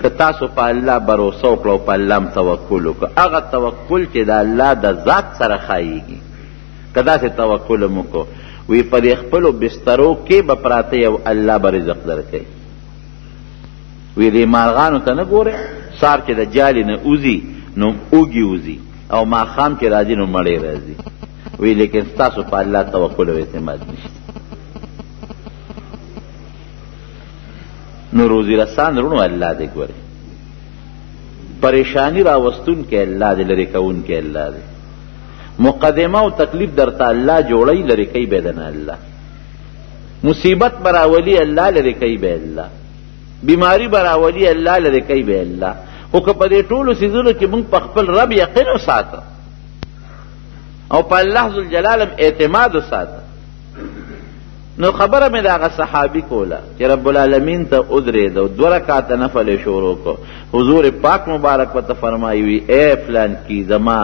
که تاسو په الله بروسه وکړه او په الله هم توکل وکړه هغه توکل چې د الله د ذات سره ښایېږي که داسې توکل هم وکړو وی په دې خپلو بسترو کې به پراته یو الله به رزق درکوي وی دې مارغانو ته نه ګورې سار چې د جالې نه اوځي نو اوږي اوځي او ماښام چې راځي نو مړې راځي وی لیکن ستاسو په الله توکل او اعتماد نشته نو روزي رسان رونو الله دې ګورې پریشانی راوستونکی الله دې لرې کوونکی الله دې مقدمه او تکلیف درته الله جوړی لرې کوي به دنه الله مصیبت براولی الله لرې کوي به الله بیماری براولی الله لرې کوي به الله خو که په دې ټولو څیزونو کې موږ په خپل رب یقین وساته او په الله ذوالجلال هم اعتماد وساته نو خبره مې د هغه صحابي کوله چې رب العالمین ته ودرېد او 2 رکعاته نفل یې شروع کړ حضور پاک مبارک ورته فرمایي وي ای فلان کی زما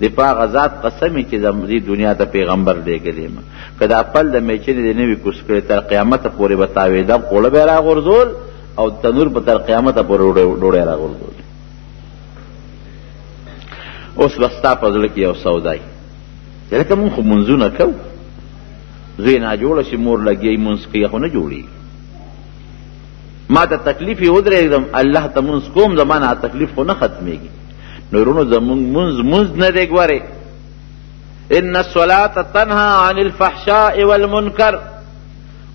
د پاغه ذات قسمی چې دې دنیا ته پیغمبر لېږلی یم که دا پل د میچنې دې نه وي کوز کړی تر قیامته پورې به تاوېده خوړه به یې راغورځول او تنور به تر قیامته پورې ډوډۍ راغورځول اوس به ستا په زړه کې یو سودای چې لکه مونږ خو منځونه کوو، زوی ناجوړه شي مور لګي منځ کوي خو نه جوړېږي. ما ته تکلیف یې ودرېږدم الله ته منځ کوم، زما نه تکلیف خو نه ختمېږي. نو وروڼو زمونږ منځ نه دی ګورې. ان الصلاة تنهى عن الفحشاء والمنکر.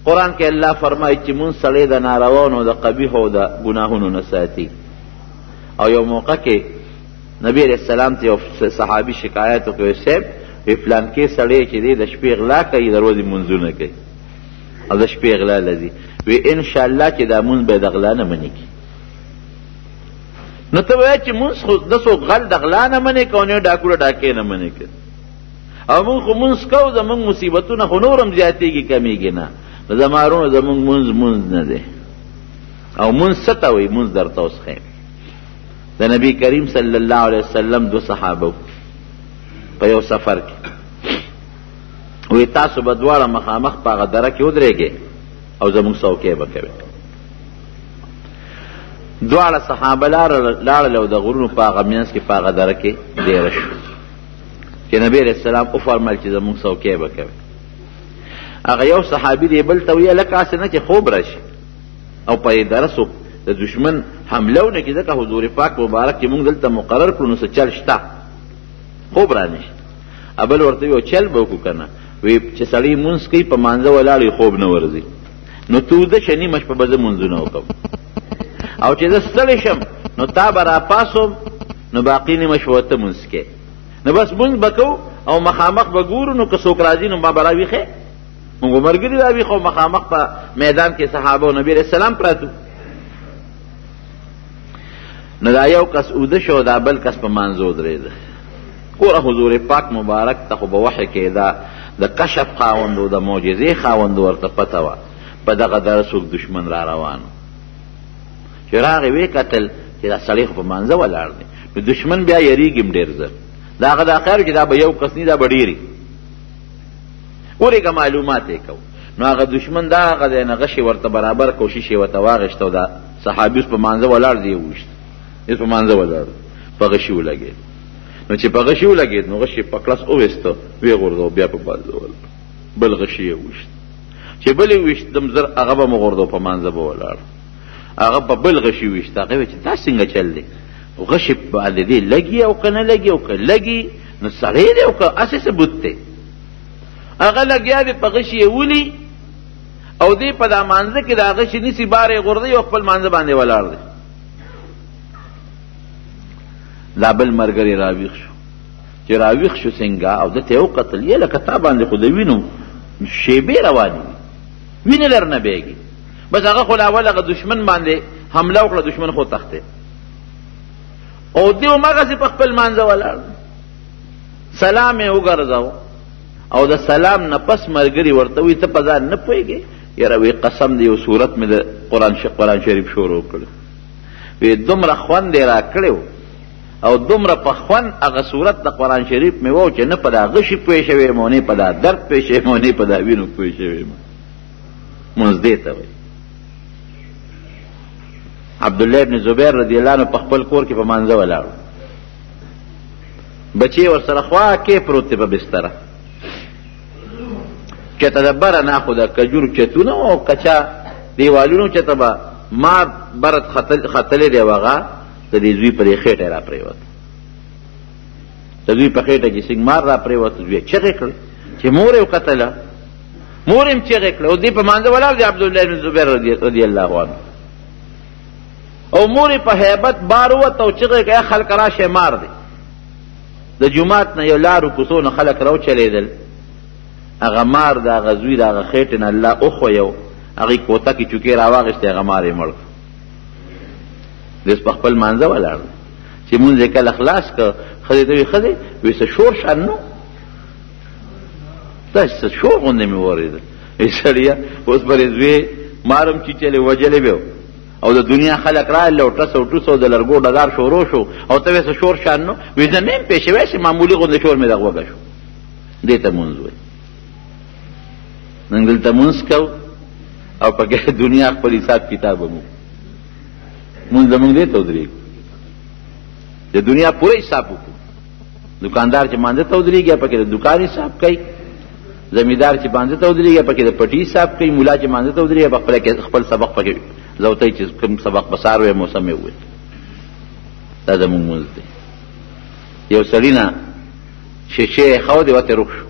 قرآن کې الله فرمایي چې منځ سړی د نارواونو د قبیحو او د ګناهونو نه ساتي. او یو موقع کې نبی علیہ السلام ته یو صحابي شکایت وکړ، صاحب وی فلان کې سړی چې دی د شپې غلا کوي، د ورځې منځونه کوي او د شپې غلا لذي، وی ان شاء الله چې دا منځ به د غلا نه منې کی. نو ته وایې چې منځ خو د څوک غل د غلا نه منې کوو، نه ډاکوړه ډاکې نه منې کوي. او مونږ خو منځ کوو، زمونږ مصیبتونه خو نور هم زیاتېږي کمیږي نه. نو زما وروڼو زمونږ منځ نه دی. او منځ څه ته وایي؟ منځ درته اوس ښیم. د نبی کریم صلی الله علیه وسلم دو صحابه په یو سفر کې وی تاسو به دواړه مخامخ په هغه دره کې ودرېږئ او زموږ څوکۍ به کوئ. دواړه صحابه لاړل او د غرونو په هغه منځ کې په هغه دره کې دېره شو چې نبی علیه السلام وفرمایل چې زموږ څوکۍ به کوئ. هغه یو صحابي دی بل ته ویل لکه هسې نه چې خوب راشي او په دې دره څوک د دشمن حمله ونه کړي، ځکه حضور پاک مبارک چې موږ دلته مقرر کړو نو څه چل شته، خوب را نشي. ابل ورته یو چل به وکړو که نه، وی چې سړی مونځ کوي په مانځه ولاړ خوب نه ورځي، نو تو وده شه نیمه شپه به زه مونځونه وکړم، او چې زه ستړی شم نو تا به راپاسوم، نو باقي نیمه شپه ته مونځ کې، نو بس مونځ به کوو او مخامخ به ګورو، نو که څوک راځي نو ما به راویښې، مونږ ملګري راویښو مخامخ په میدان کې صحابه او نبي علیه السلام پراتو. نو دا یو کس اوده شو، دا بل کس په مانځه ودرېده. ګوره حضور پاک مبارک ته خو به وحی کېده، د کشف خاوند او د معجزې خاوند ورته پته وه په دغه دره څوک دشمن را روانو. چې راغې ویې کتل چې دا سړی خو په مانځه ولاړ دی، نو دشمن بیا یریږي هم ډېر زر. د هغه دا خیر چې دا به یو کس نی، دا به ډېري ورېږه معلومات یې کوو. نو هغه دشمن دا هغه دی نغشې ورته برابر کوشش یې ورته واغېشته او دا صحابي اوس په مانځه ولاړ دی، یې وویشت یې په مانځه ولاړ په غشي ولګېد. نو چې په غشي ولګېد نو غشي په کلس وویسته، ویې غورځو بیا په مانځه بل غشي یې وویشت. چې بل یې وویشتم زر هغه به مو غورځو په مانځه به ولاړ، هغه په بل غشي وویشت. هغه ویل چې دا څنګه چل دی؟ غشي باندې دی لګي او که نه لګي، او که لګي نو سړی دی او که هسې ثبوت دی. هغه لګیا دی په غشي یې ولي او دی په دا مانځه کې دا غشي نیسي بار یې غورځوي او خپل مانځه باندې ولاړ دی. دا بل ملګری راویښ شو، چې راویښ شو څنګه او ده ته یې وکتل، یې لکه تا باندې خو د وینو شیبې روانې وي، وینې لر نه بیږي. بس هغه خو اول هغه دشمن باندې حمله وکړه، دشمن خو تښتې او دی هماغسې په خپل مانځه ولاړ. سلام یې وګرځاو او د سلام نه پس ملګري ورته وایي ته په ځان نه پوهېږې؟ یاره وی قسم دی یو صورت مې د قرآن شریف شروع کړ، وی دومره خوند یې را کړی او دومره په خوند هغه صورت د قرآن شریف مې و چې نه په دا غشي پوه شوی یم او نه په دا درد پوه شوی یم او نه په دا وینو پوه شوی یم. مونځ دې ته وایي. عبدالله ابن زبیر رضی الله عنه په خپل کور کې په مانځه ولاړ، بچی ورسره خوا کې پروت دی په بستره، چېته د بره ناخوده کجور چتونه او کچا دیوالونو چېته به مار برد ختلی دی هغه د دې زوی په دې خېټه را پرېوت، د دوی په خېټه کې سنګمار را پرېوت. زوی یې چغې کړې چې مور یې وکتله، مور یې هم چغې کړې او دې په مانځه ولاړ دی عبدالله بن زبیر رضی الله عنه، او مور یې په هیبت بار ووت او چغې کړې خلک راشئ مار دی. د جومات نه یو لارو کوڅو نه خلک راوچلېدل، هغه مار د هغه زوی د هغه خېټې نه الله وښویو، هغې کوټه کې چوکې راواغېستې، هغه مار یې مړ کړ. دس په خپل مانځه ولاړ دی چې مونځ یې کله خلاص کړ، ښځې ته وایي ښځې وایي څه شور شان نو؟ داسې څه شور غوندې مې واورېدل. وایي سړیه اوس به یې زوی مار هم چیچلی وجلی به او د دنیا خلک راغلل او ټس او ټوس او د لرګو ډګار شروع شو او ته وایې څه شور شان نو؟ وایي زه نه یم پېښ شوی چې معمولي غوندې شور مې دغه وږه شو. دې ته مونځ وایي. نن دلته مونځ کوو او پکې دنیا خپل حساب کتاب مو مونږ زمونږ دې ته ودرېږو، د دنیا پوره حساب وکړو. دکاندار چې مانځه ته ودرېږي پکې د دکان حساب کوي، زمیندار چې مانځه ته ودرېږي پکې د پټي حساب کوي، مولا چې مانځه ته ودرېږي خپل سبق پکې زوتی چې کوم سبق بسار وې موسم یې وویل. دا زموږ مونځ دی. یو سړي نه شیشې خو دې وته روک شو،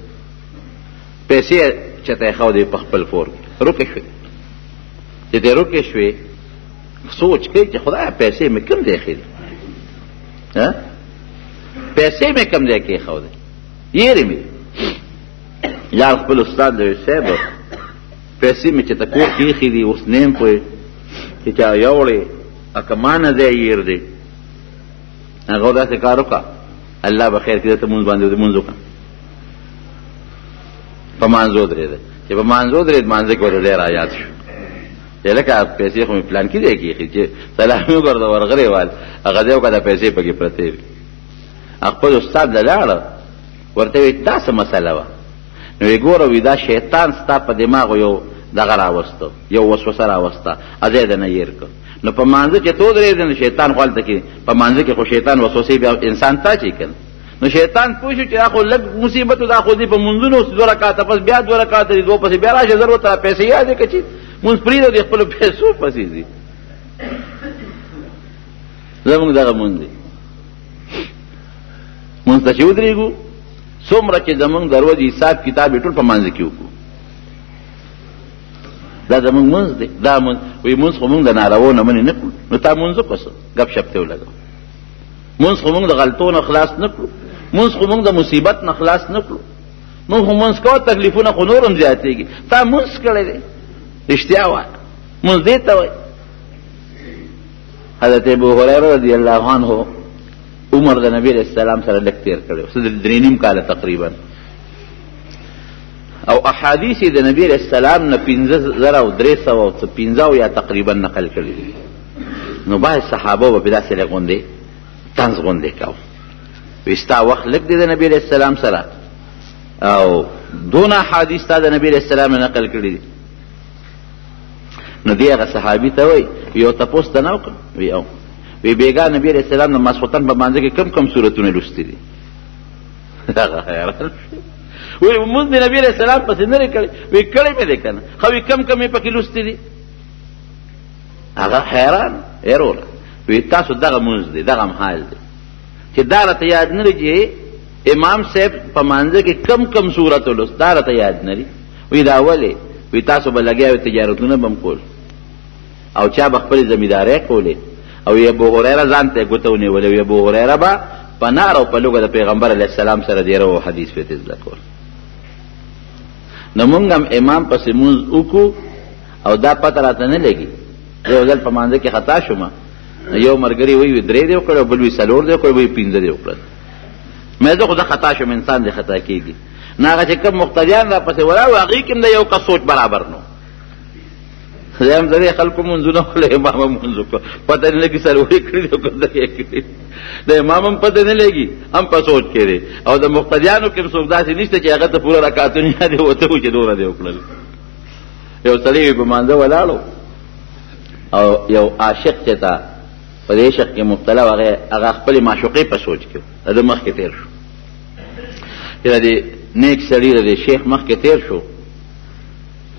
پیسې چته خو دې په خپل فور روکې شوې. چې دې روکې شوې سوچ کوي چې خدای پیسې مې کم دی خېل، ها پیسې مې کم دی کې خو دې یې مې یار خپل استاد دې صاحب پیسې مې چې تکو کې خېلي اوس نیم په چې چا یوړې اکمانه دې یې دې هغه دا څه کار وکړه الله به خیر کړي ته مونږ باندې مونږ وکړه په مانځو درې ده چې په مانځو درې مانځه کې ورته را یاد شو لکه پیسې خو پلان کې دی کې چې سلام وکړه ورغړې وال هغه دې وکړه پیسې پکې پرته وي خپل استاد لاړ ورته وي دا څه مسله وه نو یې ګوره وي دا شیطان ستا په دماغ یو دغه راوسته یو وسوسه راوسته ازې ده نه یېر کړ نو په مانځه چې تو درې نو شیطان غلطه کې په مانځه کې خو شیطان وسوسې بیا انسان ته چي کنه نو شیطان پوه شو چې دا خو لږ مصیبت دا خو دې په منځونو 2 رکعات پس بیا 2 رکعات دې 2 پسې بیا راشه ضرورت را پیسې یاد کې چې مونږ پریږدو د خپل پیسو پسې دي زموږ دغه مونږ دي مونږ ته چې ودرېږو څومره چې زموږ درو دي حساب کتاب ټول په مانځه کې وکړو دا زموږ مونځ دی دا مونځ وایي مونځ خو مونږ د نارواو نه منې نه کړو نو تا مونځ وکړو څه ګپ شپ ته ولګو مونځ خو مونږ د غلطو نه خلاص نه کړو مونځ خو مونږ د مصیبت نه خلاص نه کړو مونږ خو مونځ کوو تکلیفونه خو نور هم زیاتېږي تا مونځ کړی دی رښتیا وایه مونځ دې ته وایي حضرت ابو هریره رضی الله عنه عمر د نبي علیه السلام سره لږ تېر کړی و 3.5 کاله تقریبا او احادیث د نبی علیہ السلام نه 15,315 یا تقریبا نقل کړي دي نو باید صحابه به داسې لګوندې طنز غوندې کاو وستا وخت لګ دي د نبی علیہ السلام سره او دون احادیث د نبی علیہ السلام نقل کړي دي نو دی هغه صحابي ته وای یو تاسو ته نو وی او وی بیګا نبی علیہ السلام د مسخوتن په باندې کې کم سورتونه لوستي دي هغه حیران وی مونږ د نبی علیہ السلام پسې نه کړی وی کړی مې دی کنه خو کم یې پکې لوستي دي هغه حیران ایرول وی تاسو دغه مونږ دی دغه حال دی چې دا راته یاد نه لري امام صاحب په مانځه کې کم سورت لوست دا راته یاد نه لري وی دا ولې وی تاسو به لګیا تجارتونه بم کول او چا به خپل زمیندارۍ کولې او ابو هریره ځان ته ګوته ونیولې وی ابو هریره به په نار او په لوګه د پیغمبر علیه السلام سره دیره حدیث په تزله کول نو مونږ هم امام پسې مونځ وکړو او دا پته راته نه لګي یو ځل په مانځه کې خطا شوم یو ملګري وایي 3 دی وکړه بل وایي 4 دی وکړه وایي 15 دی وکړه مې زه خو دا خطا شوم انسان دې خطا کېږي نه هغه چې کوم مقتدیان را پسې ولاړ هغې کې هم د یو کس سوچ برابر نو زه هم زه خلکو مونځونه وکړه امام هم مونځ وکړه پته نه لګي څلورې کړي دي او که درې کړي د امام هم پته نه لګي هم په سوچ کې دی او د مقتدیانو کې هم څوک داسې نشته چې هغه ته پوره رکعتونه یادې وته وو چې دومره دې وکړل یو سړی وي په مانځه ولاړو او یو عاشق چې تا په دې عشق کې مبتلا و هغه خپلې معشوقې په سوچ کې د مخکې تېر شو چې د نیک سړي د شیخ مخکې تېر شو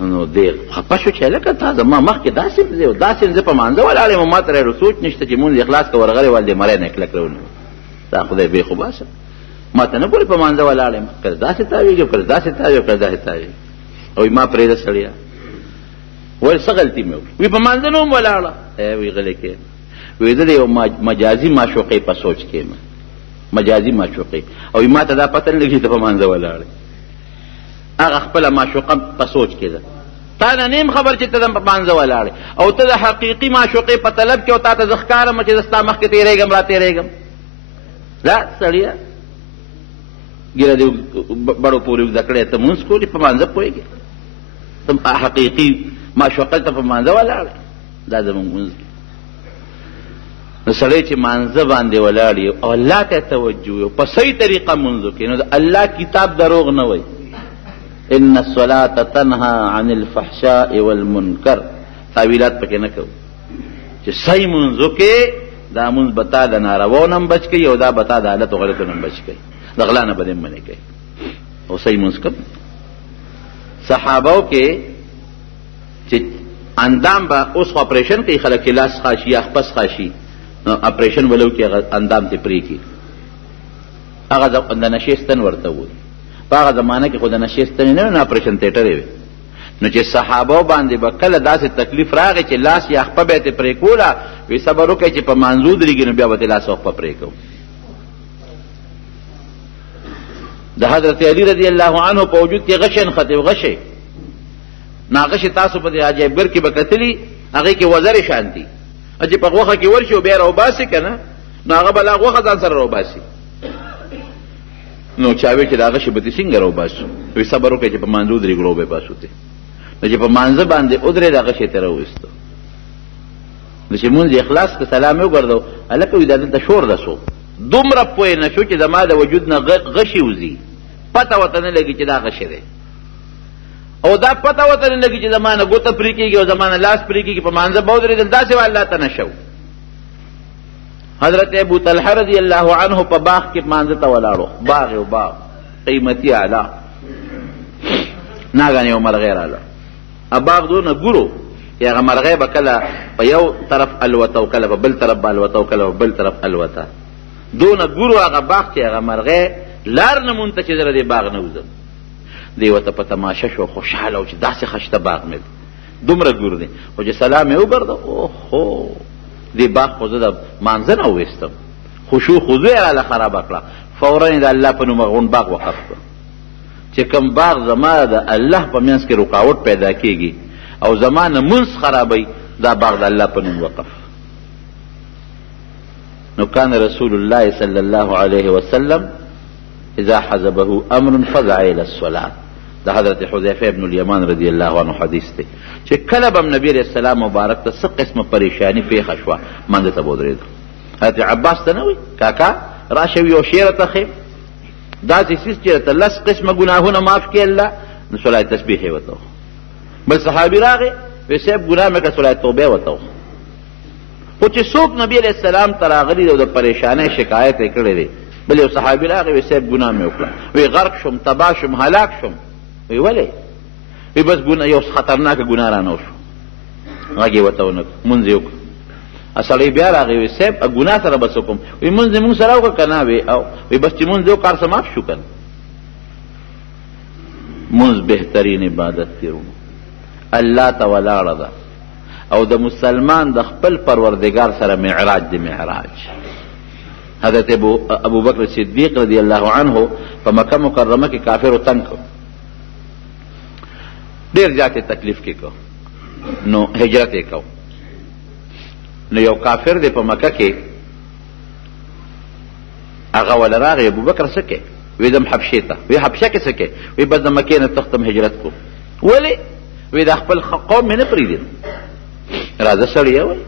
نو دی خپه شو چې هلکه تا زما مخکې داسې دی داسې زه په مانځه ولاړ یم ما ته سوچ نشته چې مونځ اخلاص که ورغلی ول دې مری نه کلک راونیو دا خدای بې خو باسه ما ته نه ګورې په مانځه ولاړ یم کله داسې تاویږي کله داسې تاویږي کله داسې تاویږي او ما پرېږده سړیه وایي څه غلطي مې وکړه وایي په مانځه نه وم ولاړه وایي غلی کې وایي زه د یو مجازي معشوقۍ په سوچ کې یم مجازي معشوقۍ او ما ته دا پته نه لګي ته په مانځه ولاړې هغه خپله معشوقه په سوچ کې ده تا نه نیم خبر چې ته په مانځه ولاړې او ته د حقیقي معشوقې په طلب کې او تا ته زه ښکارم چې زه ستا مخکې تېرېږم را تېرېږم لا سړیه ګیره دې بړو پورې اوږده کړې ته مونځ کولې په مانځه پوهېږې ته حقیقي معشوقه ته په مانځه ولاړې دا زموږ مونځ دی نو سړی چې مانځه باندې ولاړ یو او الله ته توجه یو په صحیح طریقه مونځ وکړي نو د الله کتاب دروغ نه وایي ان الصلاة تنهى عن الفحشاء والمنکر تعویلات پکې نه کوو چې صحیح مونځ وکړې دا مونځ به تا د نارواو نه هم بچ کوي او دا به تا د حالتو غلطو نه هم بچ کوي د غلا نه به دې منې کوي او صحیح مونځ کوي. صحابو کې چې اندام به اوس خو اپریشن کوي خلک لاس خاشي یا خپس خاشي نو اپریشن ولو کې اندام ته پرې کی هغه د نشېستن ورته وي. په هغه زمانه کې خو د نشېستن نه اپریشن تیټر وي نو چې صحابه باندې به کله داسې تکلیف راغی چې لاس یا خپه به یې پرې کوله وی صبر وکړئ چې په مانځو درېږي نو بیا به لاس او خپه پرې کوو. د حضرت علی رضی الله عنه په وجود کې غشن خطیب غشې ناغشې تاسو په دې عجایبګر کې به کتلي هغې کې وزرې شانتي چې په غوښه کې ورشي او بیا راوباسي که نه نو هغه به لا غوښه ځان سره راوباسي نو چا وی چې دا غشې به دې څنګه راوباسو وی صبر وکړئ چې په مانځو درېږو راوباسو ته نو چې په مانځه باندې ودرې دا غشې ته راوویستو نو چې مونځ اخلاص که سلام یې وګرځو هلکه وي دا دلته شور رسو دومره پوه نه شو چې زما د وجود نه غشي وځي پته ورته نه لګي چې دا غشی دی او دا پته ورته نه لګي چې زما نه ګوته پرې کېږي او زما نه لاس پرې کېږي په مانځه به ودرېدل داسې به الله ته نه شو. حضرت ابو طلحه رضی الله عنه په باغ کې مانځه ته ولاړو باغ یو باغ قیمتي اعلی ناګانې یو مرغۍ راله باغ دونه ګورو چې هغه مرغۍ به کله په یو طرف الوته او کله په بل طرف به الوته او کله په بل طرف الوته دونه ګورو هغه باغ چې هغه مرغۍ لار نه مونته چې زه د دې باغ نه وځم دی ورته په تماشه شو خوشحاله و چې داسې ښایسته باغ مې دومره ګور دی خو چې سلام یې وګرځه اوهو دې باغ خو زه د مانځه نه وویستم خشوع خضوع یې راله خرابه کړه فورا یې د الله په نوم غون باغ وقف کړه چې کوم باغ زما د الله په منځ کې رکاوټ پیدا کېږي او زما نه منځ خرابوي دا باغ د الله په نوم وقف. نو کان رسول الله صلی الله علیه وسلم اذا حزبه امر فزع الى الصلاه دا حضرت حذیفه ابن الیمان رضی الله عنه حدیث دی چې کله به نبی علیہ السلام مبارک ته څه قسمه پریشانی پیښه شوه مانځه ته به ودرېدو. حضرت عباس ته نه وي کاکا راشه یو شی راته ښې داسې څیز چې راته لس قسمه ګناهونه معاف کړي الله نو صلاه تسبیح یې ورته بل صحابي راغی وی صاحب ګناه مې کړه صلاه توبه یې ورته خو چې څوک نبی علیہ السلام ته راغلي او د پریشانۍ شکایت یې کړی دی بل یو صحابي راغی وی صاحب ګناه مې وکړه وی غرق شم تباه شم هلاک شم وی ولې وی بس یو خطرناکه ګناه رانه وشو غږ یې ورته ونه کړ مونځ یې وکړه سړی بیا راغی وی صاحب ګناه سره بس وکړم وی مونځ یې مونږ سره وکړه که نه وی بس چې مونځ یې وکړ څه معاف شو که نه مونځ بهترین عبادت دی الله ته ولاړه ده او د مسلمان د خپل پروردگار سره معراج دی معراج. حضرت ابو بکر صدیق رضی الله عنه په مکه مکرمه کې کافرو تنگ کړ ډېر زیاتې تکلیف کې کو نو هجرت یې کو نو یو کافر دی په مکه کې هغه ول راغی ابو بکر څه کې وی دم حبشې ته وی حبشه کې څه کې وی بس د مکې نه تختم هجرت کو ولې وی د خپل قوم مې نه پرېږدي راځه سړیه وی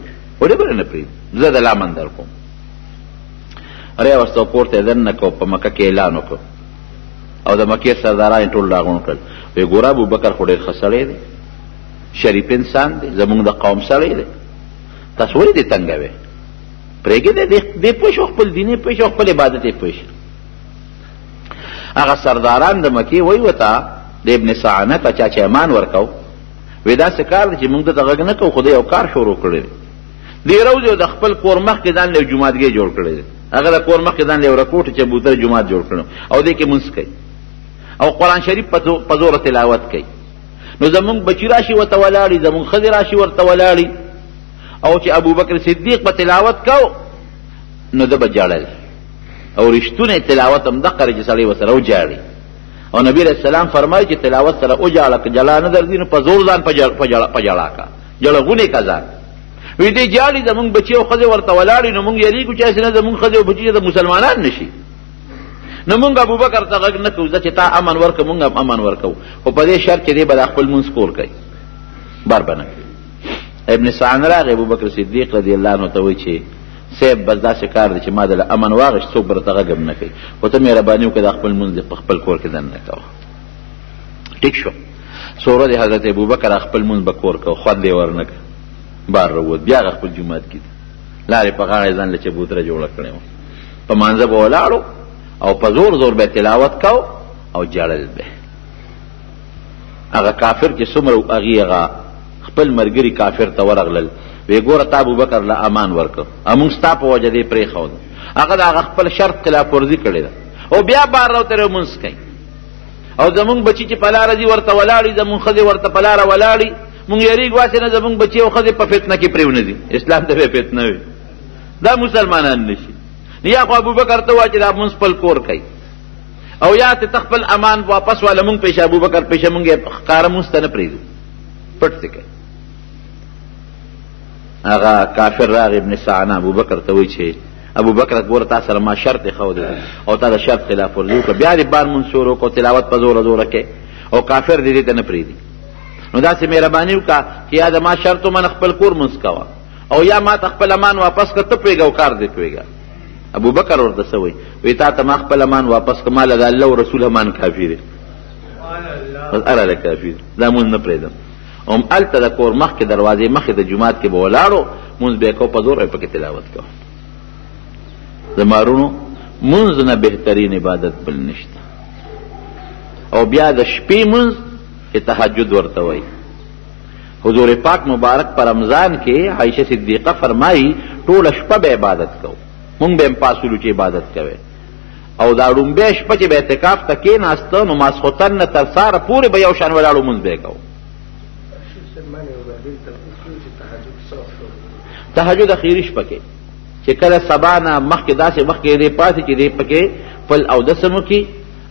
ولې به نه پرېږدي زه د لامن در کوم راوسته پورته دننه کو په مکه کې اعلان وکړ او د مکې سرداران ټول راغونډ کړل وی ګوره ابو بکر خو ډېر ښه سړی دی شریف انسان دی زمونږ د قوم سړی دی تاسو ولې دې تنګوئ پرېږدئ دې پوه شو خپل دین یې پوه شو خپل عبادت یې پوه شو. هغه سرداران د مکې وی ورته د ابن سعنه ته چا چې امان ورکو وی داسې کار دی چې موږ دته غږ نه کوو خو د یو کار شروع کړی دی دې روز د خپل کور مخکې ځان له جوماتګۍ جوړ کړی دی هغه د کور مخکې ځان له یو رکوټ چبوتر جومات جوړ کړی او دې کې مونځ کوي او قرآن شریف په زوره تلاوت کوي نو زمونږ بچي راشي ورته ولاړي زمونږ ښځې راشي ورته ولاړي او چې ابو بکر صدیق په تلاوت کو نو ده به ژړل او رښتونی تلاوت هم دقه چې سړی ورسره وژاړي او نبی علیہ السلام فرمایي چې تلاوت سره وژاړه که جلا نه درځي نو په زور ځان په ژړا کا جړغونې کا ځان وی دې جاړي زمونږ بچي او ښځې ورته ولاړي نو مونږ یریږو چې هسې نه زمونږ ښځې او بچي د مسلمانان نه شي نو مونږ ابو بکر ته غږ نه کوو ځکه چې تا امن ورکړه مونږ هم امن ورکوو خو په دې شرط چې دی به دا خپل مونځ کور کوي بار به نه کوي. ابن سعد راغی ابو بکر صدیق رضی الله عنه ته وایي چې صاحب بس داسې کار دی چې ما د امن واغېست څوک به راته غږ هم نه کوي خو ته مهرباني وکړه دا خپل مونځ په خپل کور کې دننه کوه. ټیک شو څو ورځې حضرت ابوبکر خپل مونځ به کور کوه خوند یې ورنه کړه بار راووت بیا هغه خپل جومات کې لارې په غاړه یې ځان له چبوتره جوړه کړې وه په مانځه به ولاړو او په زور زور به تلاوت کو او جړل به. هغه کافر چې څومره هغه خپل مرګري کافر ته ورغلل وی ګوره تا ابوبکر له امان ورکړ امون ستا په وجه دې پرې خو هغه د هغه خپل شرط خلاف ورزي کړی ده او بیا بار راوته مونږ کوي او زمونږ بچی چې په لاره دي ورته ولاړي زمونږ ښځې ورته په لاره ولاړي مونږ یریږ واسې نه زمونږ بچي او ښځې په فتنه کې پرېونه دي. اسلام ته به فتنه وي دا مسلمانان نشي. یا خو ابوبکر ته وایي چې دا مونږ خپل کور کوي او یا ته خپل امان واپس واله مونږ پیشه ابوبکر پیشه مونږ ښکاره مونږ ته نه پرېږدو پټ څه کوي. هغه کافر راغی ابن سعنا ابوبکر ته وایي چې ابوبکر ګوره تا سره ما شرط ښودی او تا د شرط خلاف ورزي وکړه بیا دې بار مونږ شروع کړو تلاوت په زوره زوره کې او کافر دې ته نه پرېږدي. نو داسې مهرباني وکړه چې یا د ما شرط ومنه خپل کور مونځ کوه او یا ما ته خپل امان واپس کړه ته پوهېږه او کار دې پوهېږه. ابوبکر ورته څه وایي وایي تا ته ما خپل امان واپس کړه ما له د الله او رسول امان کافي دی اره کافي دی دا مونځ نه پرېږدم. هم هلته د کور مخکې دروازې مخکې د جومات کې به ولاړو مونځ به یې کو په زور پکې تلاوت کوه. زمارونو منځ نه بهترین عبادت بل نشته. او بیا د شپې منځ چې تهجد ورته وایي. حضور پاک مبارک پر رمضان کې عائشہ صدیقه فرمایي ټوله شپه به عبادت کوو مونږ به هم پاسولو چې عبادت کوي او دا ړومبۍ شپه چې به اعتکاف ته کېناسته نو ماسخوتن نه تر ساره پورې به یو شان ولاړو مونځ به یې کوو. تهجد اخیری شپه کې چې کله سبا نه مخکې داسې وخت کې دی پاتې چې دی پکې خپل اودس هم وکړي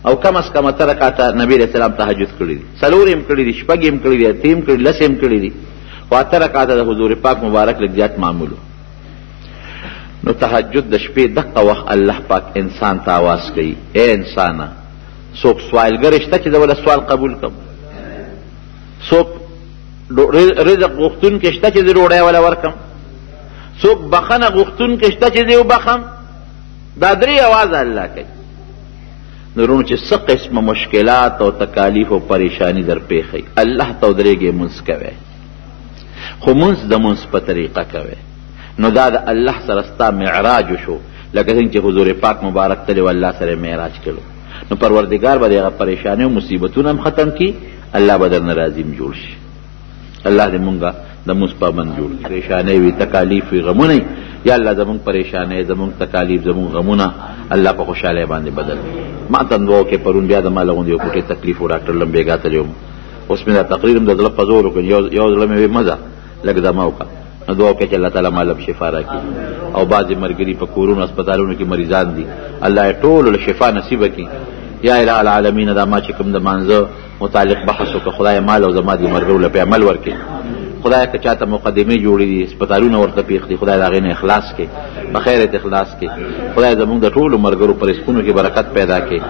او کم از کم اته رکعته نبي علیه السلام تهجد کړي دي څلور یې هم کړي دي شپږ یې هم کړي دي اته یې هم کړي لس یې هم کړي دي خو اته رکعته د حضور پاک مبارک لږ زیات معمول و. نو تهجد د شپې دغه وخت الله پاک انسان ته آواز کوي اے انسانه څوک سوالګر شته چې د ولا سوال قبول کړم څوک رزق غوښتونکی شته چې د ډوډۍ ولا ورکړم څوک بخنه غوښتونکی شته چې زه وبخم. دا درې اوازه الله کوي. نورونو چې څه قسمه مشکلات او تکالیف او پریشانی در پیښی الله ته ودرېږئ مونځ کوئ خو مونځ د مونځ په طریقه کوئ. نو دا د الله سره ستا معراج شو لکه څنګه چې حضور پاک مبارک تللی و الله سره معراج کړو نو پروردګار به د هغه پریشانۍ او مصیبتونه هم ختم کړي الله به درنه راضي هم جوړ شي. الله دې مونږه د مونږ پابند جوړ کړي. پریشانۍ وي تکالیف وي غمونه یا الله زمونږ پریشانۍ زمونږ تکالیف زمونږ غمونه الله په خوشحالۍ باندې بدل کړي. ما ته دعا وکړې پرون بیا د ما له غوندې یو کوټې تکلیف و ډاکټر لم بېګا تللی وم اوس مې دا تقریر هم د زړه په زور وکړ یو زړه مې وی مه ځه لږ دمه وکړه نو دعا وکړې چې الله تعالی ما له شفا راکړي او بعضې ملګري په کورونو هسپتالونو کې مریضان دي الله یې ټولو له شفا نصیبه کړي. یا اله العالمین دا ما چې کوم د مانځه متعلق بحث وکړه خدای مال او زما دې ملګرو له پې عمل ورکړي. خدای که چاته مقدمې جوړې دي هسپتالونه ورته پېښ دي خدای د هغې نه اخلاص کړي بخیرت اخلاص کړي. خدای زمونږ د ټولو ملګرو په رزقونو کې برکت پیدا کړي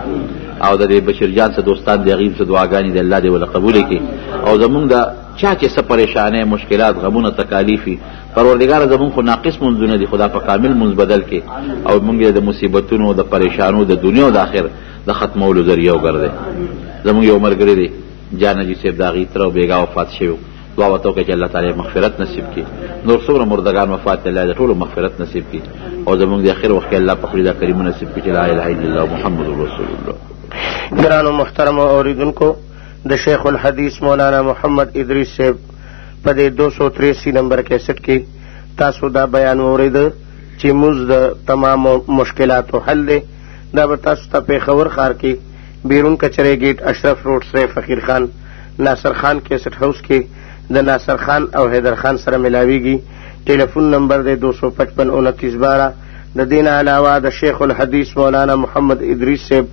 او د دې بشیر جان څه دوستان دي هغې څه دعاګانې دي الله دې وله قبولې کړي او زمونږ د چا چې څه پریشانۍ مشکلات غمونه تکالیفي پروردګاره زمونږ خو ناقص منځونه دي خدا په کامل منځ بدل کړي او موږ د مصیبتونو د پریشانو د دنیا او د آخر د ختمولو ذریعه وګرځي. زمونږ یو ملګری دی جانجي صاحب د هغې تره او بېګا وفات شوي دعا ورته وکړئ چې الله تعالی مغفرت نصیب کړي. نور څومره مردگان وفات دی الله د ټولو مغفرت نصیب کړي او زمونږ د اخر وخت کې الله په خلیدا کریمه نصیب کړي چې لا اله الا الله محمد رسول الله. ګرانو محترمو اوریدونکو د شیخ الحدیث مولانا محمد ادریس صاحب په دې 283 نمبر کیسټ کې تاسو دا بیان واورېده چې مونځ د تمامو مشکلاتو حل دی. دا به تاسو ته پېښور ښار کې بیرون کچرې گیټ اشرف روډ سره فقیر خان ناصر خان کیسټ هاوس کې د ناصر خان او حیدر خان سره ملاویږي. ټیلیفون نمبر دی 255 29 12. د دې نه علاوه د شیخ الحدیث مولانا محمد ادریس صاحب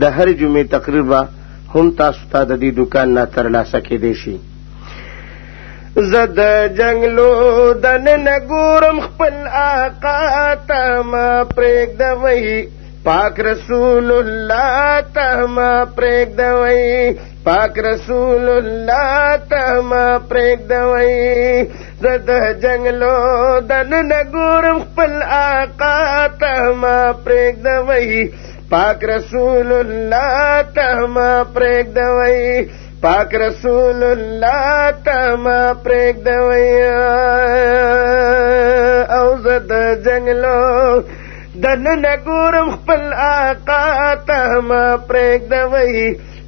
د هر جمعې تقریر به هم تاسو ته د دې دوکان نه ترلاسه کېدی شي. زه د جنګلو دننه ګورم خپل آقا ته ما پرېږدوئ پاک رسول الله ته ما پرېږدوئ پاک رسول الله ته ما پرېږدوئ زه د جنګلو دننه ګورم خپل آقا ته ما پرېږدوئ پاک رسول الله ته ما پرېږدوئ پاک رسول الله ته ما پرېږدوئ او زه د جنګلو دننه ګورم خپل آقا ته ما پرېږدوئ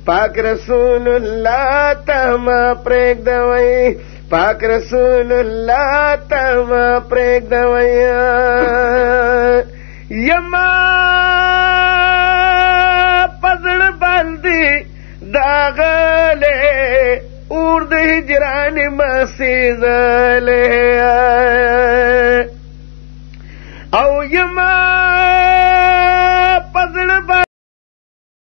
پاک رسول الله ته ما پرېږدوئ پاک رسول الله ته ما پرېږدوئ یما پزړه باندې داغلې اور د هجران مسیزلې او یما